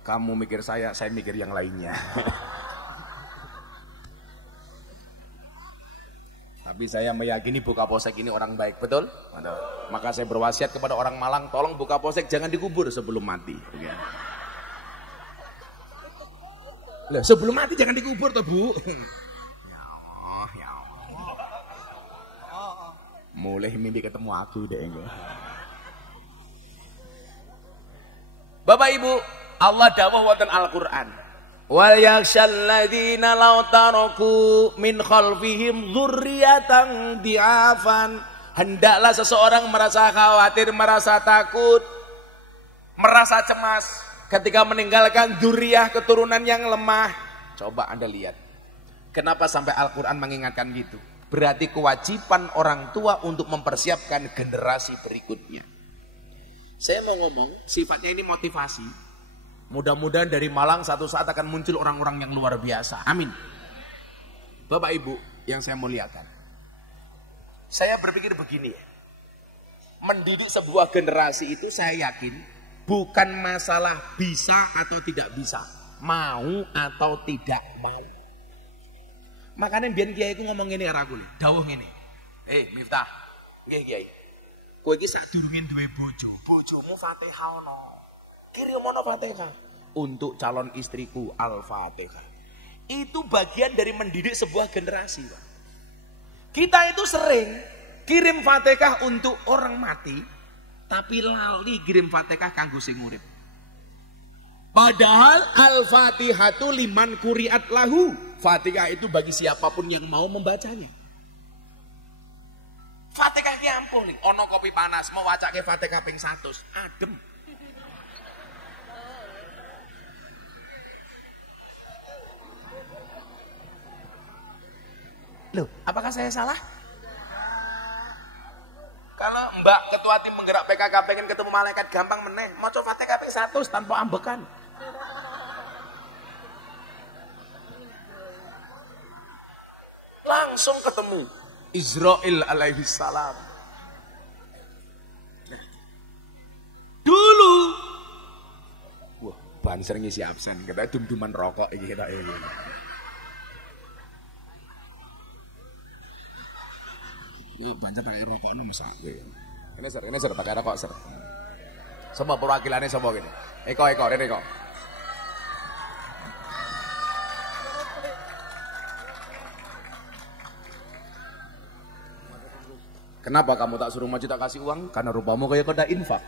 Kamu mikir saya mikir yang lainnya. Tapi saya meyakini buka posek ini orang baik, betul? Maka saya berwasiat kepada orang Malang, tolong buka posek jangan dikubur sebelum mati. Okay. Loh, sebelum mati jangan dikubur toh, Bu. Ya Allah. Mulai mimpi ketemu aku deh. Bapak Ibu, Allah dawuh wonten Al-Qur'an. Wal yakhshal ladzina law taraku min khalfihim dzurriatan di'afan. Hendaklah seseorang merasa khawatir, merasa takut, merasa cemas ketika meninggalkan dzurriyyah keturunan yang lemah. Coba Anda lihat. Kenapa sampai Al-Qur'an mengingatkan gitu? Berarti kewajiban orang tua untuk mempersiapkan generasi berikutnya. Saya mau ngomong, sifatnya ini motivasi. Mudah-mudahan dari Malang satu saat akan muncul orang-orang yang luar biasa. Amin. Bapak Ibu yang saya muliakan. Saya berpikir begini ya. Mendidik sebuah generasi itu saya yakin bukan masalah bisa atau tidak bisa. Mau atau tidak mau. Makanya biyen kiai ku ngomong ngene karo aku lho, dawuh ngene. Miftah. Nggih Kiai. Kowe iki sadurunge duwe bojo, bojomu Fatihah ono. Kirim ono Fatihah untuk calon istriku Al-Fatihah. Itu bagian dari mendidik sebuah generasi, Pak. Kita itu sering kirim Fatihah untuk orang mati, tapi lali kirim Fatihah kanggo sing urip. Padahal Al-Fatihatu liman quri'at lahu. Fatihah itu bagi siapapun yang mau membacanya. Fatihah ki ampuh nih, ono kopi panas mau wacake Fatihah ping 100, adem. Loh, apakah saya salah? Kalau Mbak Ketua Tim Penggerak PKK pengen ketemu malaikat gampang meneh, maca Fatihah ping 100 tanpa ambekan. Langsung ketemu Israil alaihi salam. Dulu wah, banser ngisi absen, kita dum-duman rokok iki kita ini. Banyak pakai rokok nama sakwe. Ini ser pakai rokok ser. Semua perwakilannya semua gini. Eko. Kenapa kamu tak suruh maju tak kasih uang? Karena rupamu kayak koda infak.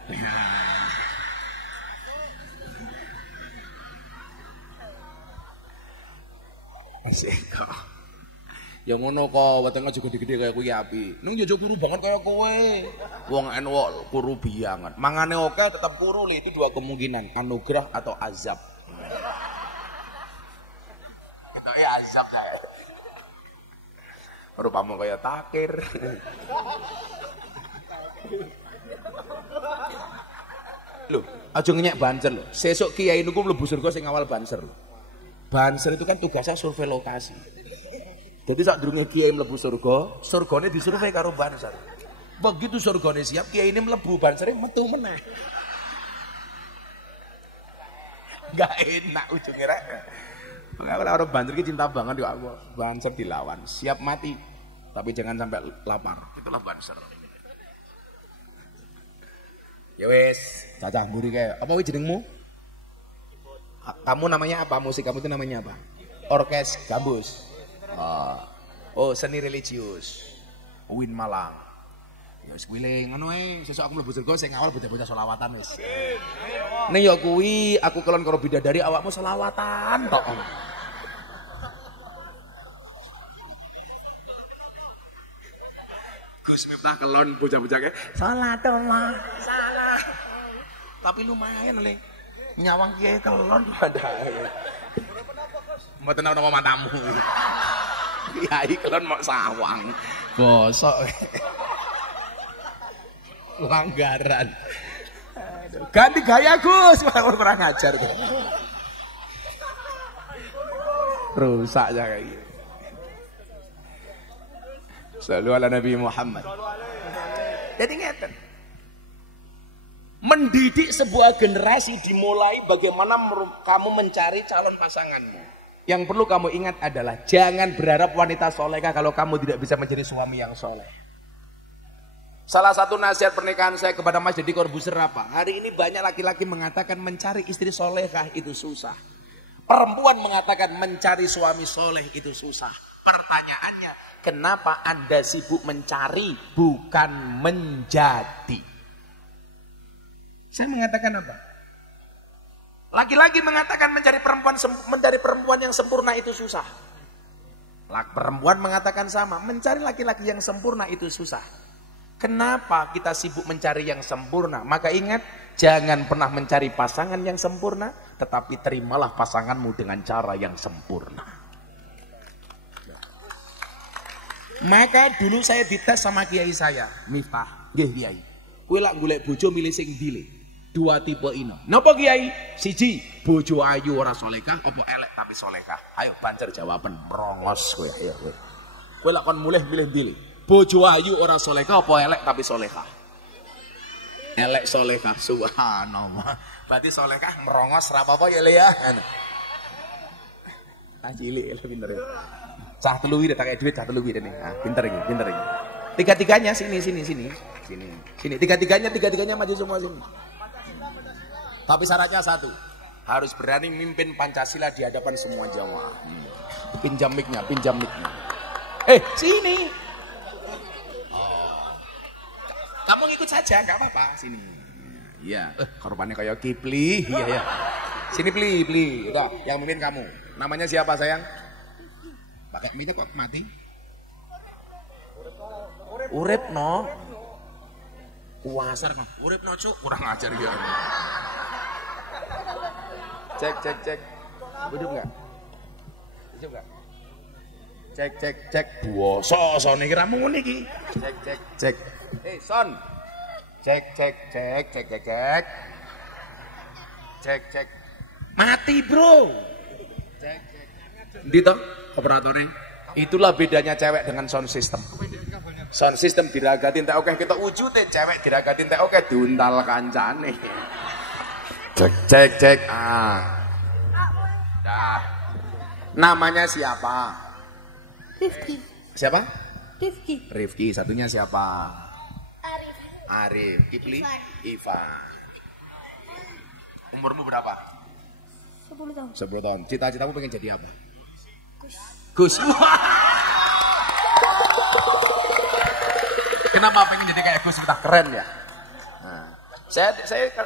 Masih kok. Yang ngono kok wetenge juga gede-gede kayak kuwi api. Nung yo kuru banget kayak kowe. Wong NU kuru biangan. Mangane oke tetap kuru li, itu dua kemungkinan, anugerah atau azab. Kita ya azab saya. Rupamu kayak takir. Loh, aja ngenyek banser lho. Sesuk kiai niku mlebu surga sing awal banser lho. Banser itu kan tugasnya survei lokasi. Jadi saat durunge kiai mlebu surga, surgane disurvei karo banser. Begitu surgane siap, kiai ini mlebu bansere metu meneh. Gak enak ujungnya rek. Kalau orang banser ki cinta banget yo aku. Banser dilawan, siap mati. Tapi jangan sampai lapar. Itulah banser. Ya wes, cacah mburi kayak. Apa wis jenengmu? Kamu namanya apa? Musik kamu itu namanya apa? Orkes gambus. Oh, seni religius. Win Malang. Ya wis kuwi ngono ae, sesuk aku mlebu surga sing awal bocah-bocah selawatan wis. Ning ya kuwi aku kelon karo bidadari awakmu selawatan tok. Gus Miftah kelon bocah-bocah salatullah salah. Tapi lumayan le. Nyawang kiai kelon padahal. Mboten ana matamu. Kiai kelon mau sawang. Bosok. Langgaran. Aduh, ganti gaya Gus, kurang ngajar. Rusak ya kayak gitu. Selalu ala Nabi Muhammad. Jadi ngeten. Mendidik sebuah generasi dimulai bagaimana kamu mencari calon pasanganmu. Yang perlu kamu ingat adalah jangan berharap wanita solehah kalau kamu tidak bisa menjadi suami yang soleh. Salah satu nasihat pernikahan saya kepada Mas Deddy Corbuzier apa? Hari ini banyak laki-laki mengatakan mencari istri solehah itu susah. Perempuan mengatakan mencari suami soleh itu susah. Pertanyaannya, kenapa Anda sibuk mencari bukan menjadi? Saya mengatakan apa? Laki-laki mengatakan mencari perempuan yang sempurna itu susah. Perempuan mengatakan sama, mencari laki-laki yang sempurna itu susah. Kenapa kita sibuk mencari yang sempurna? Maka ingat, jangan pernah mencari pasangan yang sempurna, tetapi terimalah pasanganmu dengan cara yang sempurna. Maka dulu saya dites sama kiai saya, Miftah, nggih kiai. Kowe lak golek bojo milih sing ndi? Dua tipe ini. Napa kiai? Siji, bojo ayu ora solehah apa elek tapi solehah. Ayo bancer jawaban merongos kowe. Ayo kowe. Kowe lak kon milih ndi? Bojo ayu ora solehah apa elek tapi solehah? Elek solehah, subhanallah. Berarti solehah merongos ra apa-apa ya le ya. Ah cilik pinter ya. Cah telu iki tak kayak duit cah telu iki nih. Ah, pinter iki. Tiga-tiganya sini. Tiga-tiganya maju semua sini. Tapi syaratnya satu, harus berani mimpin Pancasila di hadapan semua jamaah. Pinjam mic-nya. Sini. Kamu ngikut saja, nggak apa-apa. Sini. Iya. Korbannya kayak Kipli. Iya. Sini Pli. Udah, yang mimpin kamu. Namanya siapa sayang? Pakai minyak kok mati? Urip no. Kuasar kan. Urip no cuk, kurang ajar ya. Cek. Hidup enggak? Cek. Buoso niki ra mung niki. Cek. Son. Cek. Cek. Mati, Bro. Cek. Ndi to operatornya? Itulah bedanya cewek dengan sound system. Sound system diragatin tak oke kita wujudin, cewek diragatin tak oke diuntal kancane. Cek. Dah. Namanya siapa? Rifki. Siapa? Rifki. Rifki. Satunya siapa? Arif. Kipli? Ivan. Umurmu berapa? 10 tahun. 10 tahun. Cita-citamu pengen jadi apa? Gus. Kenapa pengen jadi kayak Gus? Kita keren ya. Nah, saya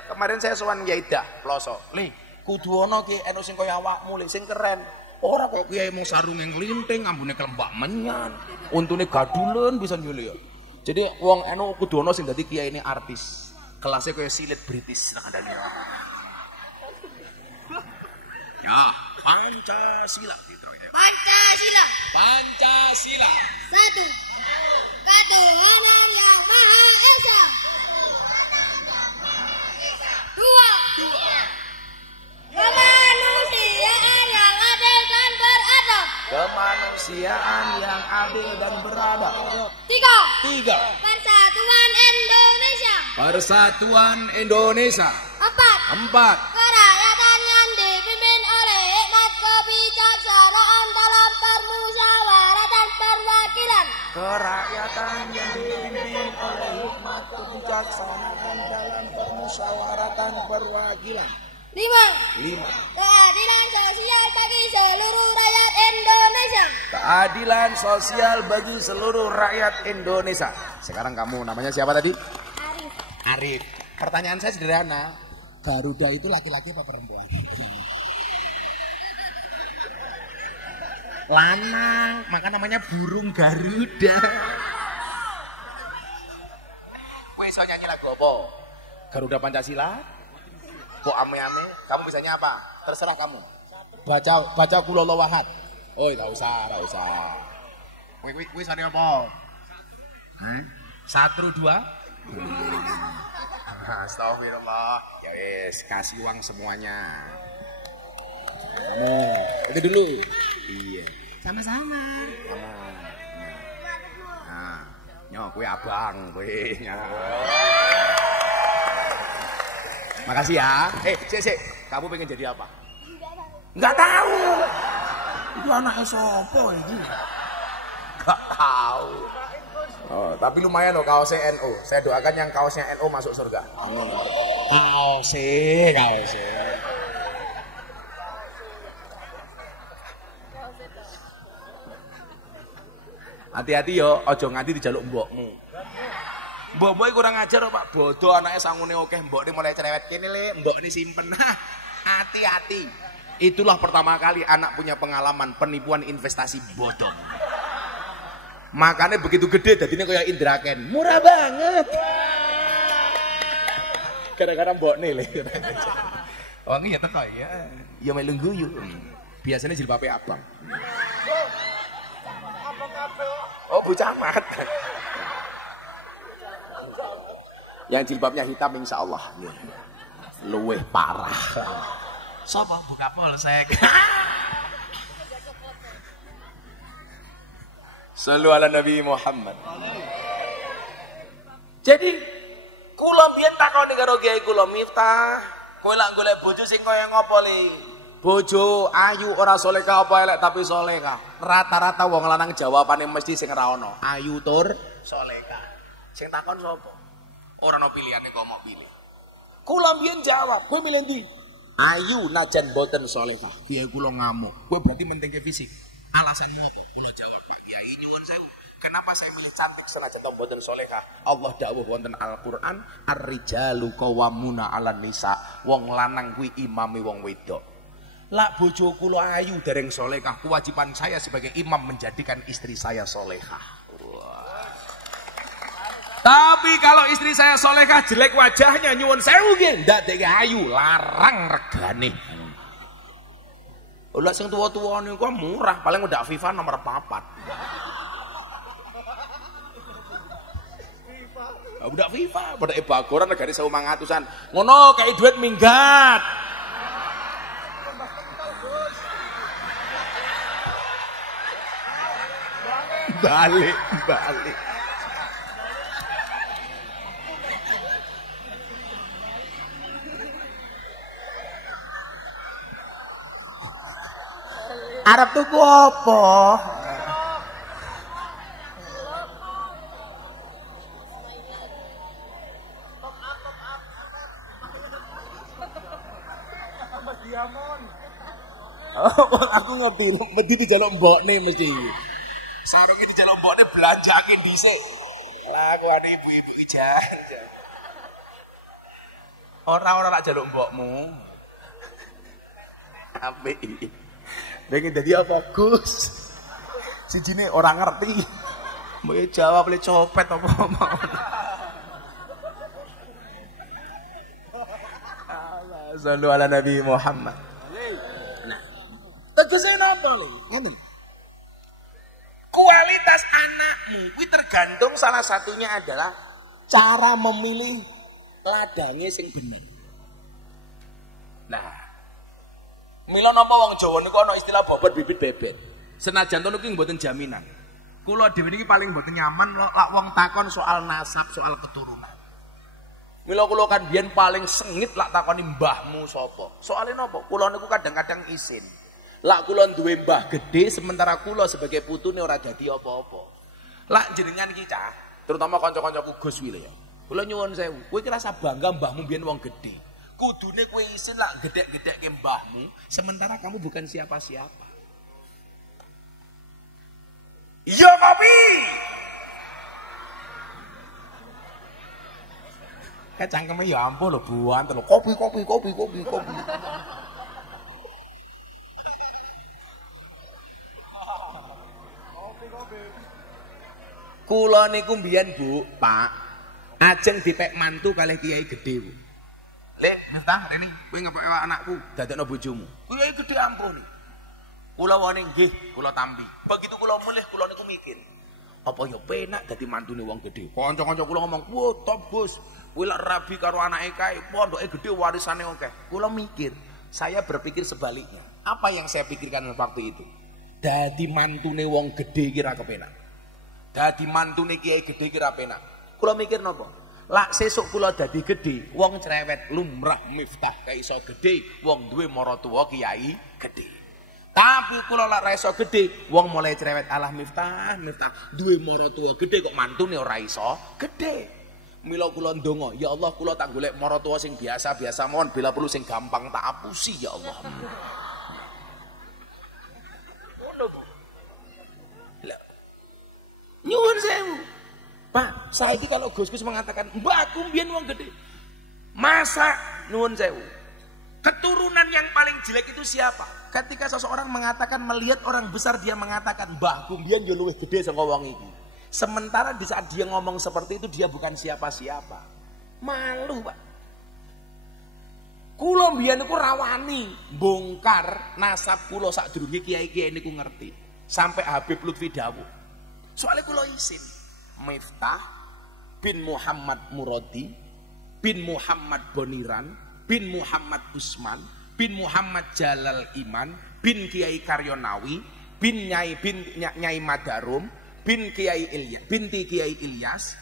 kemarin saya sowan Yaida Ploso. Li, kudu ana ki eno sing kaya awakmu li sing keren. Ora kok kiai mung sarunge nglinting, ambune kelembak menyan, untune gadulen bisa nyuli ya. Jadi wong eno kudu ana sing dadi kiai ini artis. Kelasnya kaya silet British nang andane. Ya, Pancasila. Pancasila. 1. Ketuhanan yang Maha Esa. 2. Kemanusiaan yang adil dan beradab. Kemanusiaan yang adil dan beradab. 3. 3. Persatuan Indonesia. Persatuan Indonesia. 4. 4. Kerakyatan yang dipimpin oleh hikmat kebijaksanaan dalam permusyawaratan perwakilan. Kerakyatan yang dipimpin oleh hikmat kebijaksanaan dalam permusyawaratan perwakilan. 5. 5. Keadilan sosial bagi seluruh rakyat Indonesia. Keadilan sosial bagi seluruh rakyat Indonesia. Sekarang kamu namanya siapa tadi? Arif. Pertanyaan saya sederhana. Garuda itu laki-laki apa perempuan? Lanang, maka namanya burung Garuda. Kowe iso nyanyi lagu apa? Garuda Pancasila? Kok ame-ame? Kamu bisanya apa? Terserah kamu. Baca Kulolo Wahad. Oh, enggak usah. Kowe sane apa? Hah? 1 2. Astagfirullah. Ya wes, kasih uang semuanya. Itu dulu. Iya. Sama-sama. Nah, nyo kue abang kue. Makasih ya. Sik. Kamu pengen jadi apa? Enggak tahu. Itu anak sopo iki? Enggak tahu. Oh, tapi lumayan loh kaosnya NU. Saya doakan yang kaosnya NU masuk surga. Amin. Kaosnya. Hati-hati yo, ojo nganti dijaluk mbokmu. Mbok-mbok kurang ajar Pak, bodoh anaknya sangune oke, mbok ini mulai cerewet kene le, mbok ini simpen. Hati-hati. Itulah pertama kali anak punya pengalaman penipuan investasi bodong. Makanya begitu gede jadinya kayak Indra Ken, murah banget. Kadang-kadang mbok nih le. Wangi ya teko ya. Ya melu guyu. Biasanya jilbabe abang. Oh, bocah mat. Yang jilbabnya hitam insya Allah. Luweh parah. Sopo buka polsek. Sallu ala Nabi Muhammad. Jadi kula biyen takoni karo Kiai kula Miftah, kowe lak golek bojo sing kaya ngopo li? Bojo ayu ora solehah apa elek tapi solehah. Rata-rata wong lanang jawabane mesti sing ra ono. Ayu tur solehah. Sing takon sapa? Ora ono pilihane kok mau pilih. Kula mbiyen jawab, kowe milih ndi? Ayu najan boten solehah. Kiai kula ngamuk. Kowe berarti mentingke fisik. Alasanmu kula jawab, Pak Kiai nyuwun sewu. Kenapa saya milih cantik senajan to boten solehah? Allah dawuh wonten Al-Qur'an, ar-rijalu qawwamuna 'alan nisa. Wong lanang kuwi imame wong wedok. Lak bojo kula ayu dereng solehah, kewajiban saya sebagai imam menjadikan istri saya solehah. Tapi kalau istri saya solehah jelek wajahnya nyuwun sewu nggih ndadekke ayu larang regane. Lah sing tuwa-tuwa niku murah, paling udah FIFA nomor 4. Udah FIFA, pada bagoran regane 1.500-an. Ngono kayak duit minggat. Balik. Arep tuku apa? Aku ngerti, mesti dijaluk mbokne mesti. Sarunge dijaluk mbokne belanjake dhisik. Lah aku ada ibu-ibu ijar. Ora nak jaluk mbokmu. Apik iki. Pengen dadi apa, Gus? Sijine ora ngerti. Mbok jawab le copet apa mau. Allah sallu ala Nabi Muhammad. Nah, tegese napa lho? Ngene. Kualitas anakmu kuwi tergantung salah satunya adalah cara memilih ladange sing bener. Nah, mila napa wong Jawa niku ana istilah bobot bibit bebet. Senajan to niku mboten jaminan. Kula dhewe niki paling mboten nyaman lak wong takon soal nasab, soal keturunan. Mila kula kan biyen paling sengit lak takoni mbahmu sapa. Soale napa? Kula niku kadang-kadang isin. Lak kula duwe mbah gedhe sementara kula sebagai putune ora dadi apa-apa. Lak jenengan iki cah, terutama kanca-kancaku Gus Wil ya. Kula nyuwun sewu, kowe iki rasa bangga mbahmu biyen wong gedhe. Kudune kowe isin lak gedhek-gedhekke mbahmu sementara kamu bukan siapa-siapa. Iya kopi. Cangkeme ya ampun lho buan lho kopi. Kula niku mbiyen Bu, Pak, ajeng dipek mantu kalih kiai gedhe. Lek, entah rene, kowe ngepek anakku, dadekno bojomu. Kiai gedhe ampun. Kula wani nggih, kula tampi. Begitu kula mulih kula niku mikir, apa ya penak dadi mantune wong gedhe. Kanca-kanca kula ngomong, "Wo, top Gus. Kuwi lek rabi karo anake kae, pondoke gedhe warisane akeh." Kula mikir, saya berpikir sebaliknya. Apa yang saya pikirkan waktu itu? Dadi mantune wong gedhe iki ra kepenak. Dadi mantune kiai gedhe iki ra penak. Kula mikir napa? Lak sesuk kula dadi gedhe, wong cerewet lumrah Miftah kae iso gedhe, wong duwe maratuwa kiai gedhe. Tapi kula lak ra iso gedhe, wong mulai cerewet alah Miftah duwe maratuwa gedhe kok mantune ora iso gedhe. Mila kula ndonga, ya Allah kula tak golek maratuwa sing biasa-biasa mawon, bila perlu sing gampang tak apusi ya Allah. Nyuwun sewu. Pak, saiki kalau Gus-gus mengatakan, "Mbakku mbiyen wong gede." Masa nyuwun sewu. Keturunan yang paling jelek itu siapa? Ketika seseorang mengatakan melihat orang besar dia mengatakan, "Mbahku mbiyen yo luwih gede saka wong iki." Sementara di saat dia ngomong seperti itu dia bukan siapa-siapa. Malu, Pak. Kula mbiyen niku rawani bongkar nasab kula sadurunge kiai-kiai niku ngerti. Sampai Habib Lutfi dawuh. Soalnya kula isin Miftah bin Muhammad Muradi bin Muhammad Boniran bin Muhammad Usman bin Muhammad Jalal Iman bin Kiai Karyonawi bin Nyai Madarum bin Kiai Ilyas binti Kiai Ilyas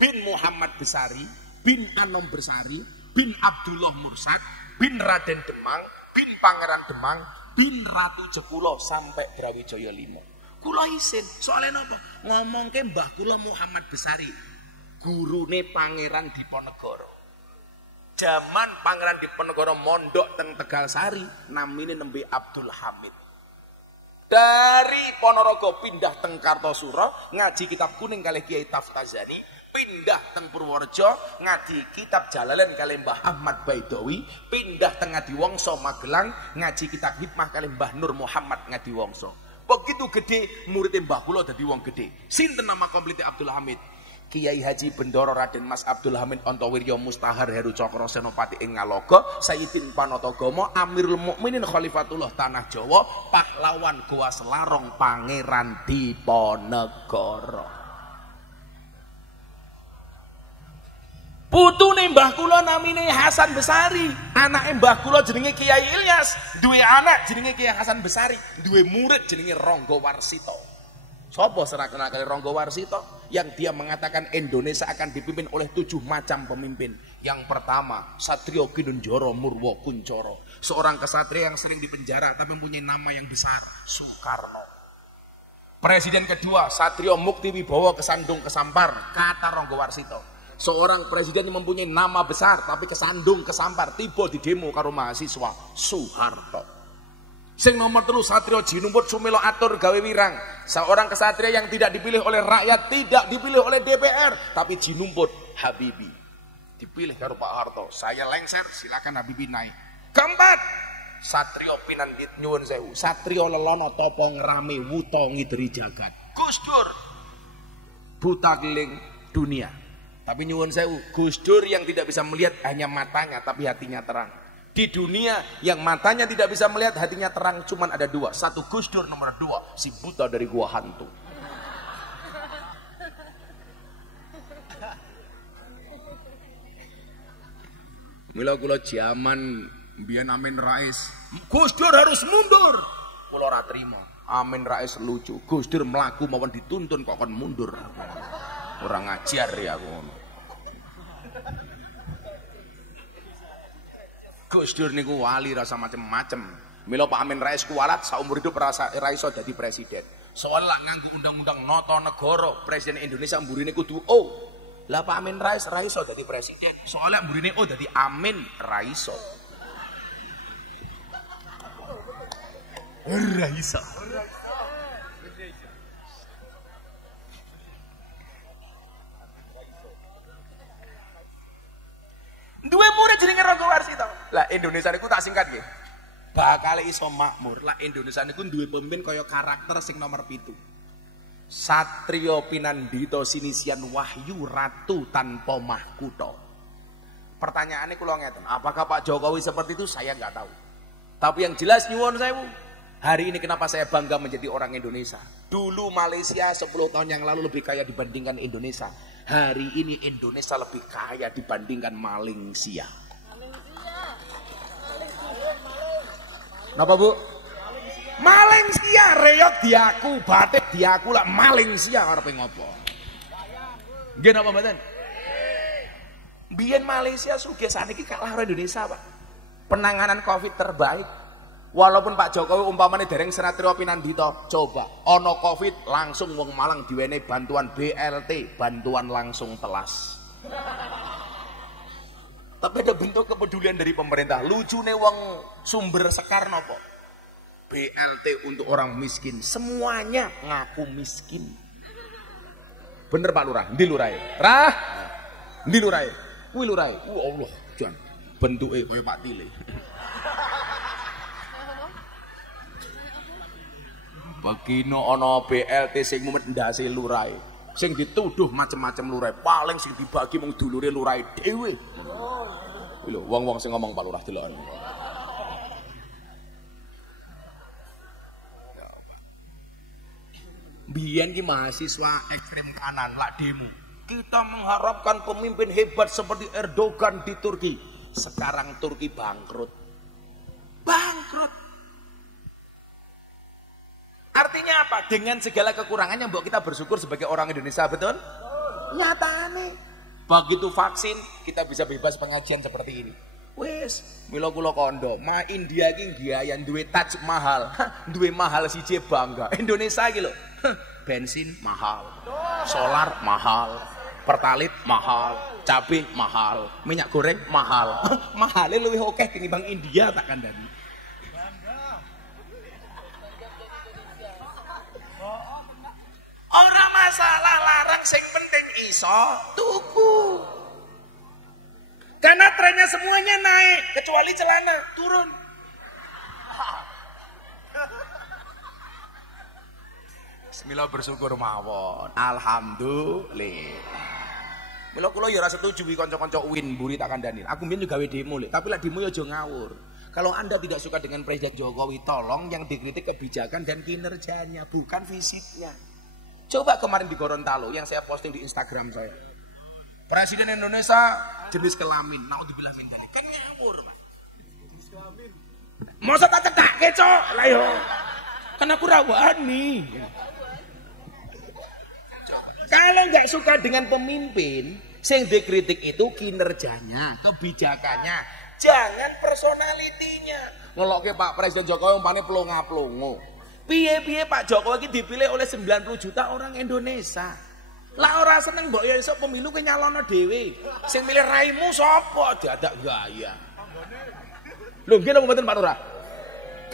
bin Muhammad Besari bin Anom Bersari bin Abdullah Mursad bin Raden Demang bin Pangeran Demang, bin Ratu Jekulo sampai Brawijaya 5. Kula isin, soalnya napa? Ngomongke mbah kula Muhammad Besari, gurune Pangeran Diponegoro. Zaman Pangeran Diponegoro mondok teng Tegalsari, namine nembe Abdul Hamid. Dari Ponorogo pindah teng Kartosuro, ngaji kitab kuning kalih Kiai Taftazani, pindah teng Purworejo, ngaji kitab Jalalain kalih Mbah Ahmad Baidowi, pindah teng Ngadiwongso Magelang, ngaji kitab Hikmah kalih Mbah Nur Muhammad Ngadiwongso. Begitu gede muridnya Mbah kula dadi wong gede. Sinten nama komplite Abdul Hamid? Kiai Haji Bendoro Raden Mas Abdul Hamid Antawirya Mustahar Heru Cokro Senopati ing Ngaloga, Sayyidin Panatagomo, Amirul Mukminin Khalifatullah Tanah Jawa, pahlawan Goa Selarong Pangeran Diponegoro. Putune mbah kula namine Hasan Besari, anake mbah kula jenenge Kiai Ilyas, duwe anak jenenge Kiai Hasan Besari, duwe murid jenenge Rangga Warsita. Sapa ora kenal kali Rangga Warsita? Yang dia mengatakan Indonesia akan dipimpin oleh 7 macam pemimpin. Yang pertama, Satrio Ginunjara Murwa Kuncoro, seorang kesatria yang sering dipenjara tapi mempunyai nama yang besar, Soekarno. Presiden kedua, Satrio Mukti Wibowo Kesandung Kesampar, kata Rangga Warsita. Seorang presiden yang mempunyai nama besar tapi kesandung kesampar, tiba di demo karo mahasiswa, Soeharto. Sing nomor 3, Satrio Jinumput Sumelo Atur gawe wirang, seorang kesatria yang tidak dipilih oleh rakyat, tidak dipilih oleh DPR, tapi Jinumput Habibi dipilih karo Pak Harto. Saya lengser, silakan Habibi naik. Keempat, Satrio Pinandit nyuwun sewu, Satrio Lelono Topo Ngrame Wuto Ngideri Jagat, Gus Dur buta keliling dunia. Tapi nyuwun sewu, Gus Dur yang tidak bisa melihat hanya matanya tapi hatinya terang. Di dunia yang matanya tidak bisa melihat, hatinya terang, cuman ada 2. Satu Gus Dur, nomor 2 si buta dari gua hantu. Mila kula zaman mbiyen Amin Rais, Gus Dur harus mundur. Kula ora trima. Amin Rais lucu. Gus Dur mlaku mawon dituntun kok kon mundur. Ora ngajar ya aku ngono. Gus Dur niku wali rasa macem-macem. Mila Pak Amin Rais kuwalat saumur hidup ra iso dadi presiden. Soale lak nganggo undang-undang nata negara, presiden Indonesia mburine kudu O. Lah Pak Amin Rais ra iso dadi presiden. Soale mburine O dadi Amin ra iso. Ra iso. Dua murid jenenge Rangga Warsita. Lah Indonesia niku tak singkat nggih. Bakal iso makmur. Lah Indonesia niku duwe pemimpin kaya karakter sing nomor 7. Satrio Pinandita Sinisian Wahyu Ratu tanpa mahkota. Pertanyaannya kula ngeten, apakah Pak Jokowi seperti itu? Saya nggak tahu. Tapi yang jelas nyuwun sewu, hari ini kenapa saya bangga menjadi orang Indonesia? Dulu Malaysia 10 tahun yang lalu lebih kaya dibandingkan Indonesia. Hari ini Indonesia lebih kaya dibandingkan Malaysia. Napa Bu? Malaysia reyok diaku, batik diaku lah Malaysia arepe ngopo? Nggih napa mboten? Biyen Malaysia sugih saniki kalah karo Indonesia, Pak. Penanganan Covid terbaik. Walaupun Pak Jokowi umpamane dereng Satrio Pinandita, coba ono Covid langsung wong Malang diwenehi bantuan BLT, bantuan langsung telas. Tapi ada bentuk kepedulian dari pemerintah. Lucune wong Sumber Sekar napa? BLT untuk orang miskin, semuanya ngaku miskin. Bener Pak Lurah, ndi lurahe? Rah. Ndi lurahe? Kuwi lurahe. Allah, jan bentuke kaya Pak Tile. Begino ana BLT sing mumet ndase lurahe. Sing dituduh macem-macem lurahe, paling sing dibagi mung dulure lurahe dhewe. Lho, wong-wong sing ngomong Pak Lurah delok. Biyen ki mahasiswa ekstrem kanan lak demo. Kita mengharapkan pemimpin hebat seperti Erdogan di Turki. Sekarang Turki bangkrut. Bangkrut. Artinya apa? Dengan segala kekurangannya mbok kita bersyukur sebagai orang Indonesia, betul? Nyatane. Begitu vaksin, kita bisa bebas pengajian seperti ini. Wis, mila kula kandha, India iki giayan duwe Taj Mahal. Duwe mahal siji bangga. Indonesia iki lho, bensin mahal, solar mahal, pertalit mahal, cabai mahal, minyak goreng mahal. Mahale luwih akeh tinimbang India tak kandhani. Ora masalah larang, sing penting iso tuku. Karena trennya semuanya naik, kecuali celana turun. Bismillah, bersyukur mawon. Alhamdulillah. Mila kula ya ora setuju wi kanca-kanca UIN mburi tak kandhani. Aku mbiyen juga gawe demo lho, tapi lek demo ya aja ngawur. Kalau Anda tidak suka dengan Presiden Jokowi, tolong yang dikritik kebijakan dan kinerjanya, bukan fisiknya. Coba kemarin di Gorontalo yang saya posting di Instagram saya. Presiden Indonesia jenis kelamin, naudzubillah min dzalik. Kan ngawur, Pak. Masa tak cedake, Cok? Lah yo. Kan aku rawani. Kalau nggak suka dengan pemimpin, sing dikritik itu kinerjanya, kebijakannya, jangan personalitinya. Ngelokke Pak Presiden Jokowi umpane plonga-plongo. Piye-piye Pak Jokowi iki dipilih oleh 90 juta orang Indonesia. Lah ora seneng mbok ya iso pemilu ke nyalono dhewe. Sing milih raimu sapa? Dadak gaya. Lho nggih napa mboten Pak Lurah?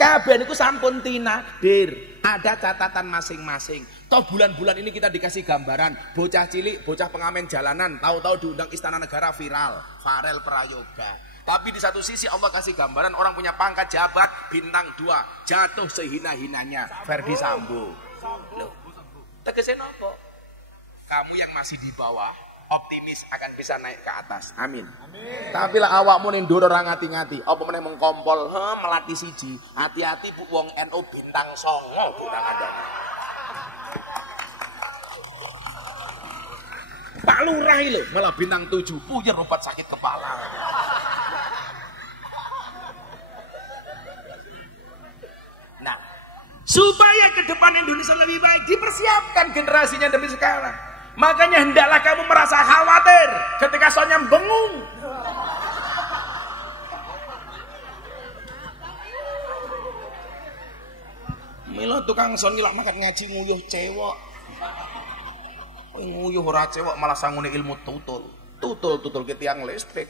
Kabeh niku sampun tinakdir. Ada catatan masing-masing. Toh bulan-bulan ini kita dikasih gambaran bocah cilik, bocah pengamen jalanan, tahu-tahu diundang Istana Negara viral, Farel Prayoga. Tapi di satu sisi Allah kasih gambaran orang punya pangkat jabat bintang 2 jatuh sehina-hinanya, Ferdi Sambo. Loh, tegese nopo? Kamu yang masih di bawah optimis akan bisa naik ke atas. Amin. Amin. Tapi lah awakmu ning ndur ora ngati-ngati, apa meneh mengkompol, melati siji. Hati-hati bu wong NU bintang 9 bintang ada. Pak Lurah lho malah bintang 7, puyer obat sakit kepala. Nah, supaya ke depan Indonesia lebih baik, dipersiapkan generasinya demi sekarang. Makanya hendaklah kamu merasa khawatir ketika soalnya bengung. Milo tukang son nilak makan ngaji nguyuh cewek. Nguyuh ora cewek malah sangune ilmu tutul. Tutul ke tiang listrik.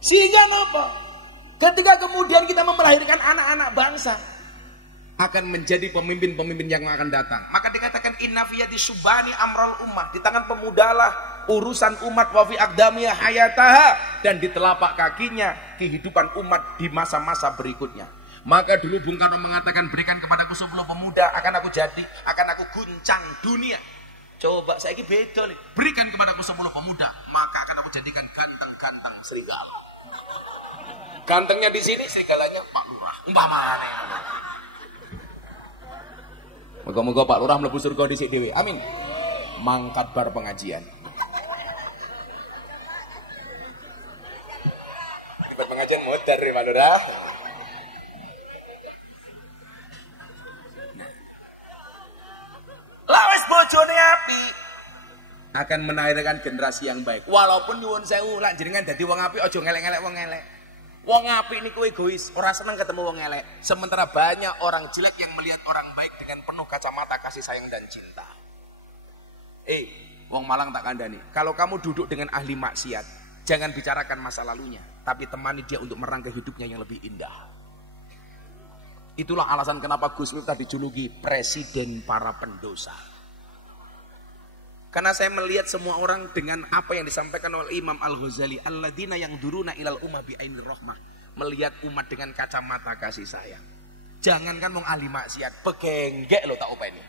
Sehingga apa? Ketika kemudian kita melahirkan anak-anak bangsa akan menjadi pemimpin-pemimpin yang akan datang. Maka dikatakan inna fiyati subani amral ummah. Di tangan pemudalah urusan umat wa fi aqdamiyah hayataha, dan di telapak kakinya kehidupan umat di masa-masa berikutnya. Maka dulu Bung Karno mengatakan berikan kepadaku 10 pemuda akan aku guncang dunia. Coba saiki beda nih. Berikan kepadaku 10 pemuda maka akan aku jadikan ganteng-ganteng serigala. Gantengnya di sini, segalanya Pak Lurah. Umpamane. Moga-moga Pak Lurah mlebu surga dhisik dhewe. Amin. Mangkat bar pengajian. Bar pengajian modar Pak Lurah. Lawes bojone api akan melahirkan generasi yang baik. Walaupun nyuwun sewu lak jenengan dadi wong apik aja ngelek-ngelek wong elek. Wong apik niku egois, ora seneng ketemu wong elek. Sementara banyak orang jelek yang melihat orang baik dengan penuh kacamata kasih sayang dan cinta. Wong Malang tak kandhani. Kalau kamu duduk dengan ahli maksiat, jangan bicarakan masa lalunya, tapi temani dia untuk merangkai hidupnya yang lebih indah. Itulah alasan kenapa Gus Miftah dijuluki presiden para pendosa. Karena saya melihat semua orang dengan apa yang disampaikan oleh Imam Al-Ghazali, alladzina yang duruna ilal ummah bi ainir rahmah, melihat umat dengan kacamata kasih sayang. Jangankan wong ahli maksiat, begenggek lo tak openi.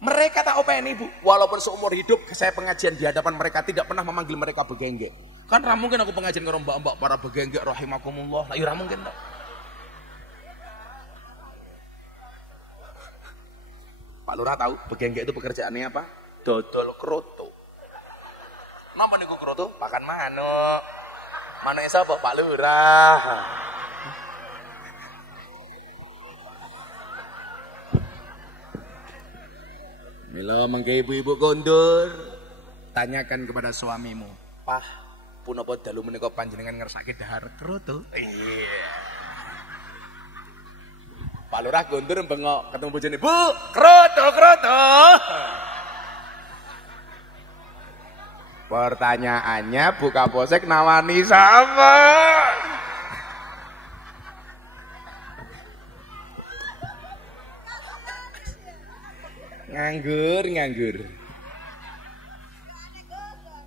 Mereka tak openi Bu, walaupun seumur hidup saya pengajian di hadapan mereka tidak pernah memanggil mereka begenggek. Kan ra mungkin aku pengajian karo mbak-mbak para begenggek rahimakumullah. Lah ya ra mungkin tak. Pak Lurah tahu begenggek itu pekerjaannya apa? Dodol kroto. Napa niku kroto? Pakan manuk. Manuke sapa? Pak Lurah. Mila mengke ibu-ibu kondur. Tanyakan kepada suamimu. Pah, punapa dalu menika panjenengan ngersake dahar kroto? Iya. Pak Lurah kondur bengok ketemu bojone, "Bu, kroto." Pertanyaannya buka posek nawani sama. Nganggur.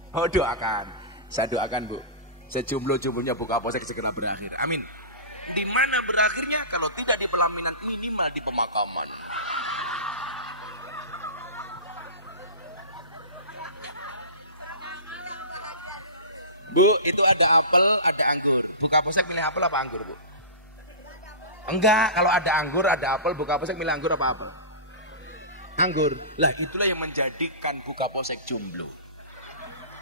Oh doakan, saya doakan Bu, sejumlah-jumlahnya buka posek segera berakhir. Amin. Di mana berakhirnya kalau tidak di pelaminan minimal di pemakaman. Bu, itu ada apel, ada anggur. Buka posek milih apel apa anggur, Bu? Enggak, kalau ada anggur, ada apel, buka posek milih anggur apa apel? Anggur. Lah itulah yang menjadikan buka posek jomblo.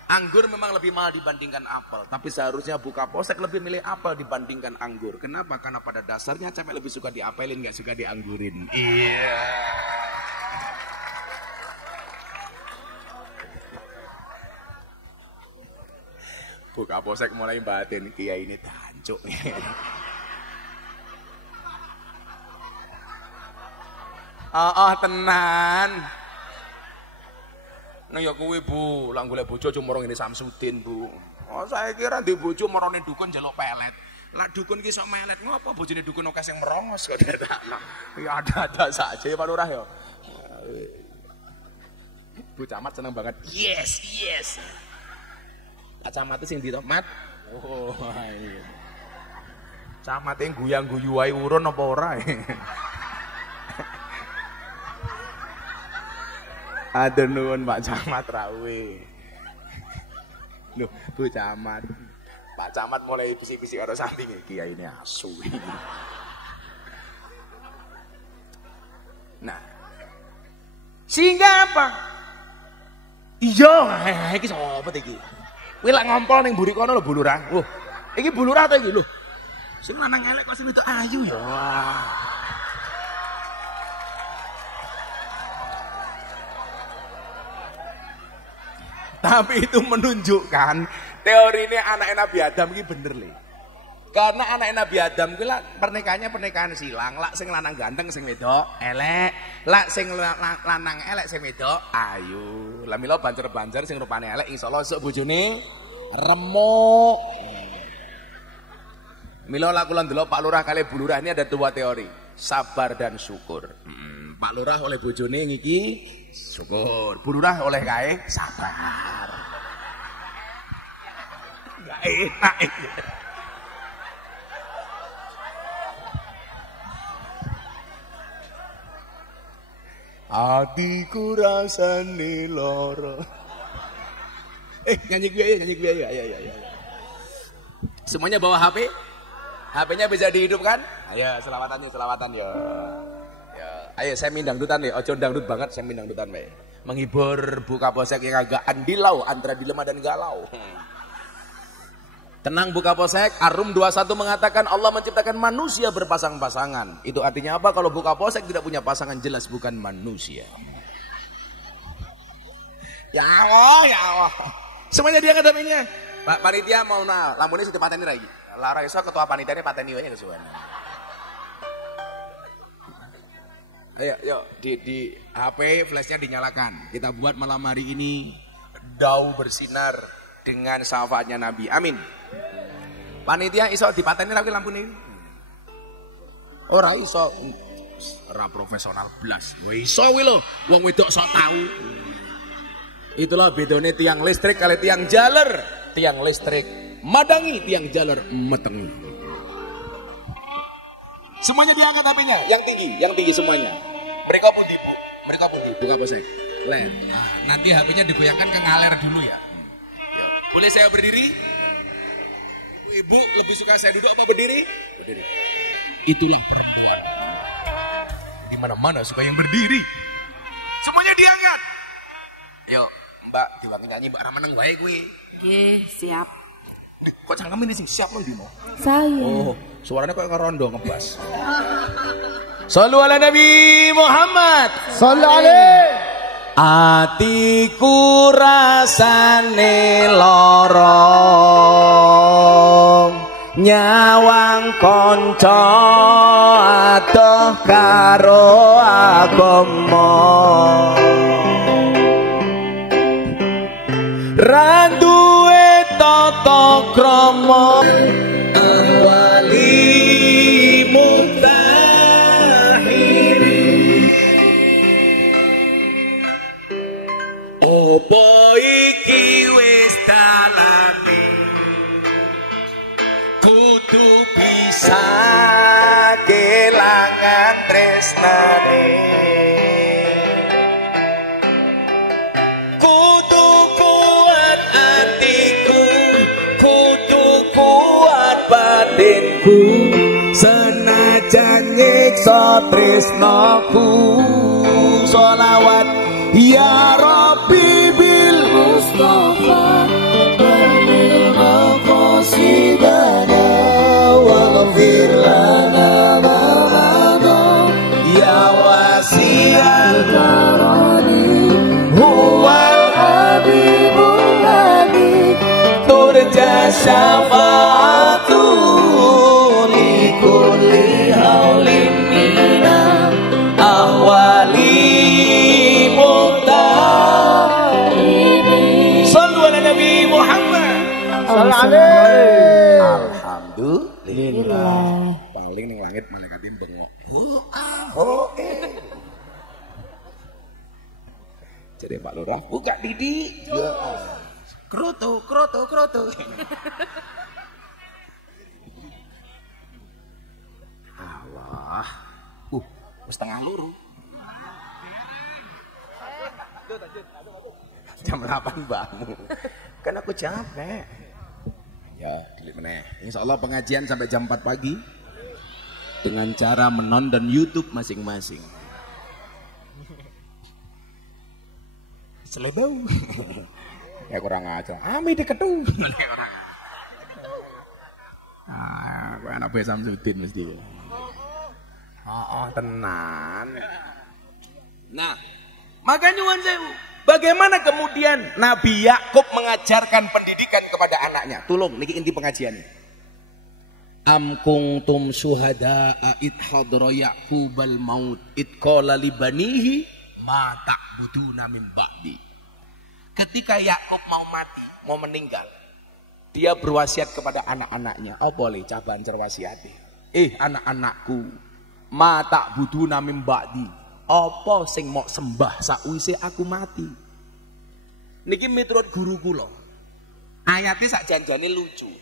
Anggur memang lebih mahal dibandingkan apel, tapi seharusnya buka posek lebih milih apel dibandingkan anggur. Kenapa? Karena pada dasarnya cewek lebih suka diapelin, nggak suka dianggurin. Iya. Buka posek mulai batin kiai ini tancuk. Tenan. Nah ya kuwi Bu, lah golek bojo cuma rong ini Samsudin Bu. Oh saya kira di bojo marane dukun njaluk pelet. Lah dukun ki sok melet ngopo bojone dukun akeh sing merongos kok. Ya ada saja ya Pak Lurah ya. Bu Camat seneng banget. Yes. Pak Camat sing ndi to, Mat? Oh iya. Camat yang guyang-guyu wae urun apa ora? Aduh nuwun Pak Camat rawe. Loh, Bu Camat. Pak Camat mulai bisik-bisik karo samping iki kiai ini asu. Nah. Sehingga apa? Iya, iki sapa iki? Kuwi lak ngompol ning mburi kono lho Bu Lurah. Wah, iki Bu Lurah ta iki lho. Sing lanang elek kok sing itu ayu ya. Wah. Tapi itu menunjukkan teori ini anak Nabi Adam ini bener le. Karena anak Nabi Adam itu lah pernikahan silang. Lak sing lanang ganteng sing wedok elek. Lak sing lanang elek sing wedok ayu. Lah mila bancer-bancer sing rupane elek insyaallah esuk bojone remuk. Mila lak kula ndelok Pak Lurah kali Bu Lurah ini ada dua teori, sabar dan syukur. Pak Lurah oleh bojone ngiki syukur, Bu Lurah oleh kae sabar. Gak enak ini. Hatiku rasane lara. Nyanyi gue ya. Semuanya bawa HP? HP-nya bisa dihidupkan? Ayo selawatan ya. Ayo saya dangdutan ya, ojo dangdut banget, saya dangdutan bae. Menghibur buka posek yang agak andilau antara dilema dan galau. Tenang buka posek, Arum 21 mengatakan Allah menciptakan manusia berpasang-pasangan. Itu artinya apa? Kalau buka posek tidak punya pasangan jelas bukan manusia. Ya Allah. Semuanya dia katanya. Pak panitia mau lampunya situ pateni lagi. Lara iso ketua panitia ini pateni wae kesuwen. Ayo, di HP flashnya dinyalakan. Kita buat malam hari ini dau bersinar dengan syafaatnya Nabi. Amin. Panitia iso dipateni lagi lampu ini. Ora iso. Ora profesional blas. Iso kuwi lho, wong wedok sok tahu. Itulah bedone tiang listrik kali tiang jaler. Tiang listrik madangi, tiang jaler metengi. Semuanya diangkat HP-nya, yang tinggi semuanya. Mereka pun buka posek. Len. Nanti HP-nya digoyangkan ke ngaler dulu ya. Boleh saya berdiri? Ibu lebih suka saya duduk apa berdiri? Berdiri. Itulah perempuan. Di mana-mana suka yang berdiri. Semuanya diangkat. Yuk, Mbak, diwakil nyanyi Mbak Ramaneng wae kuwi. Nggih, siap. Nek, kok cangkem ini sing siap lho Dino? Saya. Oh, suaranya kok ngerondo ngebas. Shallu ala Nabi Muhammad. Sallu alaihi. atiku rasane lara nyawang kanca adoh karo agama ra duwe tata krama wali mutahiri opo iki wis dalane kudu bisa kelangan tresnane kudu kuat atiku kudu kuat batinku senajan nyiksa tresnaku sholawat ya Rabbi bil Mustafa qasidana waghfir lana ma madha ya wasi'al karani huwal habibul ladhi turja syafa'atu li kulli haulin mina ahwali muhtaribi sallu ala nabi Muhammad alhamdulillah paling ning langit malaikate bengok jadi Pak Lurah buka Didi kroto Allah setengah luru jam 8 bangun kan aku capek ya delete meneh insyaallah pengajian sampai jam 4 pagi dengan cara menonton YouTube masing-masing selebau ya kurang aja ami deketu orang aku anak Bae Samsudin mesti tenan nah maka nyuwun sewu bagaimana kemudian Nabi Yakub mengajarkan pendidikan kepada anaknya tolong niki inti pengajian am kuntum syuhada'a id hadra yaqubal maut id qala li banihi ma ta'buduna min ba'di ketika Yakub mau mati mau meninggal dia berwasiat kepada anak-anaknya apa le cabang cerwasiate anak-anakku ma ta'buduna min ba'di apa sing mau sembah sakwise aku mati niki miturut guru kula ayatnya sak janjane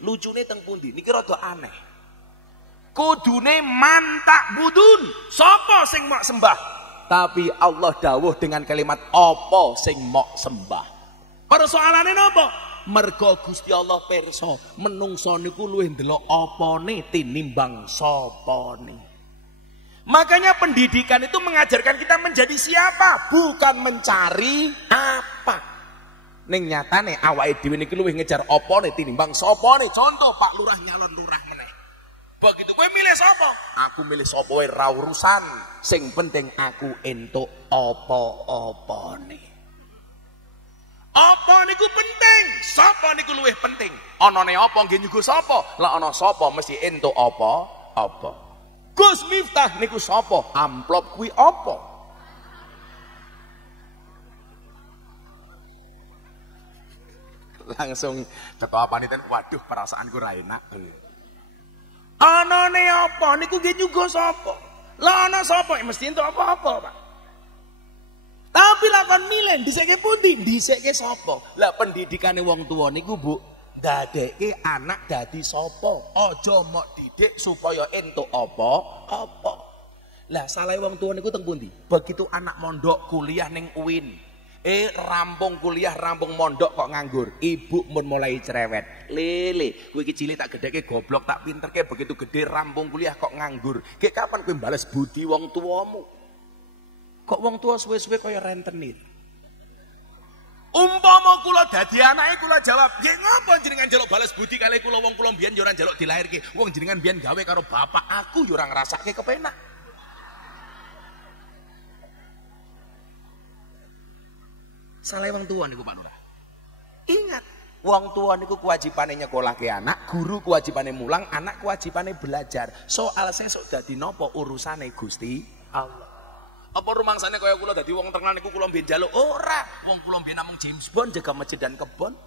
lucune teng pundi niki rada aneh kudune mantak budun sapa sing mau sembah tapi Allah dawuh dengan kalimat apa sing mau sembah persoalane napa mergo Gusti Allah pirsa menungso niku luwih ndelok apane tinimbang sapane. Makanya pendidikan itu mengajarkan kita menjadi siapa, bukan mencari apa. Ning nyatane awake dhewe niki luwih ngejar opone tinimbang sopone. Contoh Pak Lurah nyalon lurah meneh. Begitu kowe milih sapa? Aku milih sapa wae ra urusan. Sing penting aku entuk apa-apane. Apa niku penting? Sapa niku luwih penting? Anane apa nggih nyuguh sapa? Lah ana sapa mesti entuk apa-apa. Gus Miftah niku sapa? Amplop kuwi apa? Langsung ketua panitia, waduh perasaanku ra enak. Anane apa niku nggih nyuguh sapa? Lah ana sapa mesti entuk apa-apa, Pak. Tapi lakon milih dhisike pundi? Dhisike sapa? Lah pendidikane wong tuwa niku, Bu, dadekke anak dadi sapa? Aja mok didik supaya entuk apa-apa. Lah salahe wong tuwa niku teng pundi? Begitu anak mondok kuliah ning UIN. Rampung kuliah, rampung mondok kok nganggur. Ibu mun mulai cerewet. Lele, kowe iki cilik tak gedheke goblok tak pinterke begitu gede rampung kuliah kok nganggur. Kek kapan kowe bales budi wong tuamu? Kok wong tua suwe-suwe kaya rentenir. Umpama kula dadi anake kula jawab, "Nggih ngapa jenengan njaluk balas budi kalih kula wong kula mbiyen yo ora njaluk dilairke. Wong jenengan mbiyen gawe karo bapak, aku yo ora ngrasake kepenak." Salah wong tua niku Pak Lurah. Ingat, wong tua niku kewajibane nyekolahke anak, guru kewajibane mulang, anak kewajibane belajar. Soal sesuk dadi napa urusane Gusti Allah. Apa rumangsane kaya kula dadi wong terkenal niku kula mbiyen njaluk ora. Wong kula mbiyen namung James Bond jaga masjid dan kebon.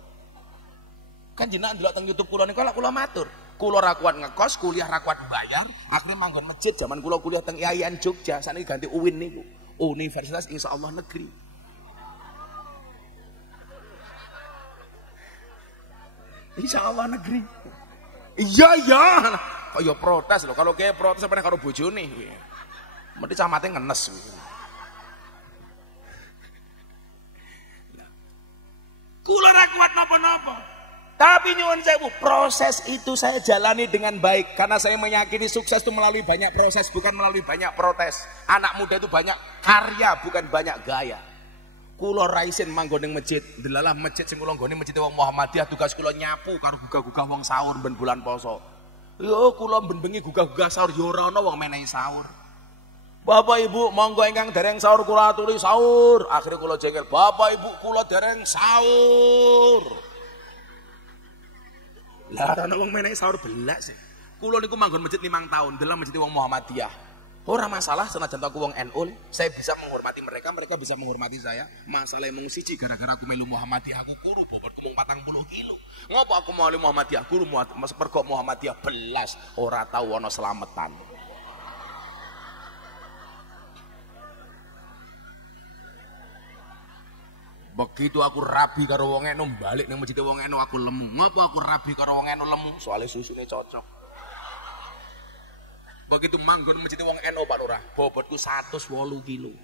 Kan jenengan ndelok teng YouTube kula niku kula matur. Kula ra kuat ngekos, kuliah ra kuat bayar, akhirnya manggon masjid zaman kula kuliah teng IAIN Jogja, saniki ganti UIN niku. Universitas Insyaallah Negeri. Insyaallah Negeri. Iya ya. Kaya protes lho, kalau kayak protes apa karo bojone. Mesti camate ngenes. Kula ra kuat napa-napa. Tapi nyuwun sewu, proses itu saya jalani dengan baik karena saya meyakini sukses itu melalui banyak proses, bukan melalui banyak protes. Anak muda itu banyak karya, bukan banyak gaya. Kula raisin manggon ning masjid, delalah masjid sing kula nggone masjid wong Muhammadiyah, tugas kula nyapu karo gugah-gugah wong sahur ben bulan poso. Yo kula ben bengi gugah-gugah sahur yo ora ana wong menehi sahur. Bapak Ibu monggo ingkang dereng sahur kula aturi sahur. Akhire kula jengkel, Bapak Ibu kula dereng sahur. Lah ana wong menehi sahur belas. Kula niku manggon masjid 5 tahun, dalam masjid wong Muhammadiyah. Ora masalah senajan aku wong NU, saya bisa menghormati mereka, mereka bisa menghormati saya. Masalah mung siji gara-gara aku melu Muhammadiyah aku kuru bobotku mung 40 kilo. Ngopo aku mau Muhammadiyah kuru mergo Muhammadiyah belas ora tau ana slametan. Begitu aku rabi karo wong eno balik nang masjid wong eno aku lemu. Ngapa aku rabi karo wong eno lemu? Soale susune cocok. Begitu manggon masjid wong eno Pak Lurah, bobotku 108 kilo.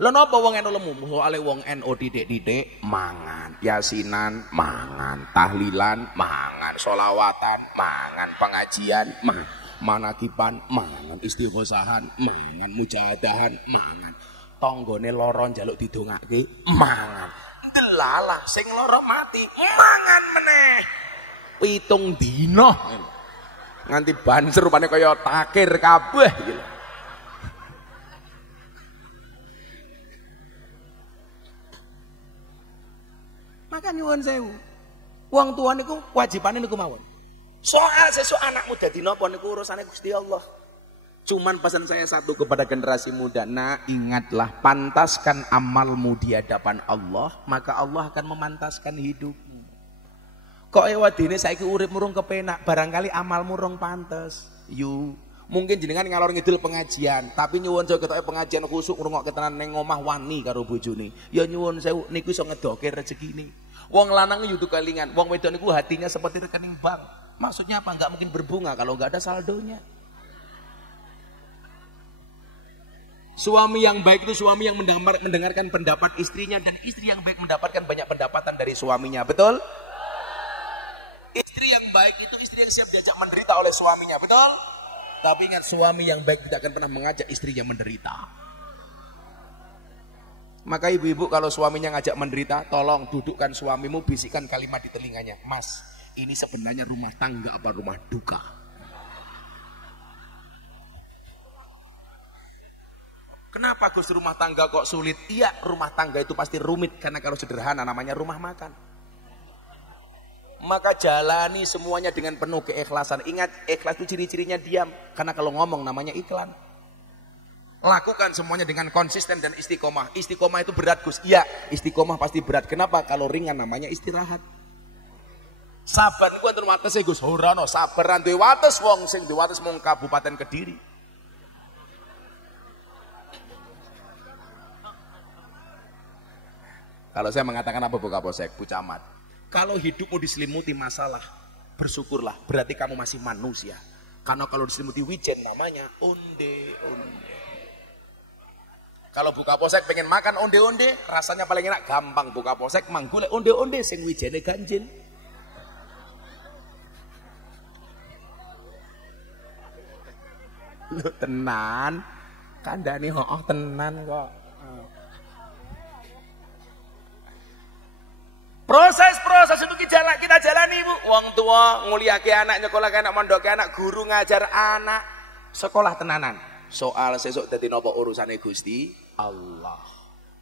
Lha napa wong eno lemu? Soale wong eno titik-titik mangan, yasinan mangan, tahlilan mangan, sholawatan mangan, pengajian mangan, manakiban mangan, istighosahan mangan, mujahadahan mangan. Tanggane lara njaluk didongake mangan. Delalah sing lara mati mangan meneh. 7 dina. Nganti banser rupane kaya takir kabeh iki lho. Maka nyuwun sewu. Wong tuwa niku wajibane niku mawon. Soal sesuk anakmu dadi napa niku urusane Gusti Allah. Cuman pesan saya satu kepada generasi muda, nah ingatlah pantaskan amalmu di hadapan Allah, maka Allah akan memantaskan hidupmu. Kok ewadene saiki urip murung kepenak, barangkali amalmu rong pantes. Mungkin jenengan ngalor ngidul pengajian, tapi nyuwun sewu ketoke pengajian khusuk ngrungokke tenan ning omah wani karo bojone. Ya nyuwun sewu niku iso ngedoke rezekine. Wong lanang yudu kelingan, wong wedok niku hatinya seperti rekening bank. Maksudnya apa? Enggak mungkin berbunga kalau enggak ada saldonya. Suami yang baik itu suami yang mendengarkan pendapat istrinya, dan istri yang baik mendapatkan banyak pendapatan dari suaminya, betul? Istri yang baik itu istri yang siap diajak menderita oleh suaminya, betul? Tapi ingat, suami yang baik tidak akan pernah mengajak istrinya menderita. Maka ibu-ibu kalau suaminya ngajak menderita, tolong dudukkan suamimu, bisikkan kalimat di telinganya, Mas, ini sebenarnya rumah tangga apa rumah duka? Kenapa Gus rumah tangga kok sulit? Iya, rumah tangga itu pasti rumit karena kalau sederhana namanya rumah makan. Maka jalani semuanya dengan penuh keikhlasan. Ingat, ikhlas itu ciri-cirinya diam, karena kalau ngomong namanya iklan. Lakukan semuanya dengan konsisten dan istiqomah. Istiqomah itu berat Gus. Iya, istiqomah pasti berat. Kenapa? Kalau ringan namanya istirahat. Sabar niku wonten watese Gus. Ora ono sabar duwe wates wong sing duwe wates mung Kabupaten Kediri. Kalau saya mengatakan apa Bu Kapolsek, Bu Camat? Kalau hidupmu diselimuti masalah, bersyukurlah, berarti kamu masih manusia. Karena kalau diselimuti wijen namanya onde-onde. Kalau Bu Kapolsek pengen makan onde-onde, rasanya paling enak, gampang Bu Kapolsek manggule onde-onde sing wijene ganjil. Lu tenan, kandhane hooh tenan kok. Proses itu kita jalani Bu. Wong tua nguliake anak, nyekolahke anak, mondoke anak, guru ngajar anak, sekolah tenanan. Soal sesuk dadi napa urusane Gusti Allah.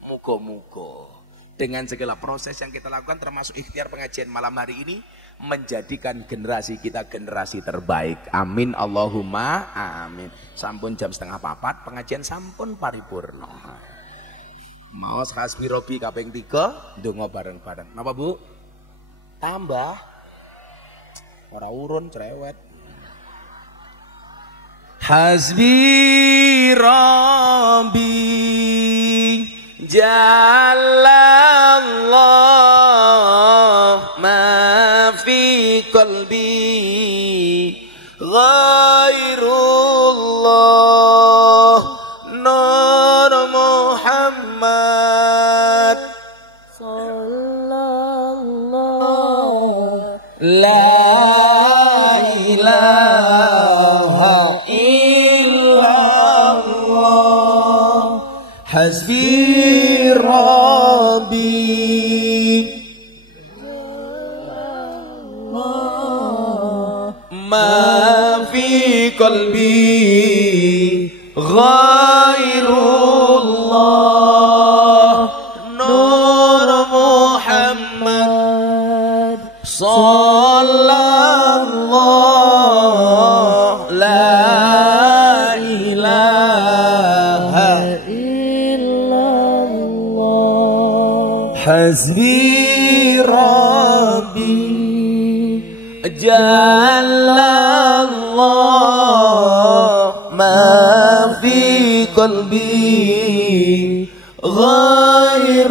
Muga-muga dengan segala proses yang kita lakukan termasuk ikhtiar pengajian malam hari ini menjadikan generasi kita generasi terbaik. Amin Allahumma amin. Sampun jam 3:30 pengajian sampun paripurna. Maos hasbi robi kaping 3 ndonga bareng-bareng. Napa Bu? Tambah ora urun cerewet. Hasbi Rabbi Jalallah ma fi qalbi ghairullah Nur Muhammad sallallahu la ilaha Hasbi Rabbi ma fi qalbi ghairullah Nur Muhammad sallallahu la ilaha Hasbi Rabbi Jalallah ma fi qalbi ghairullah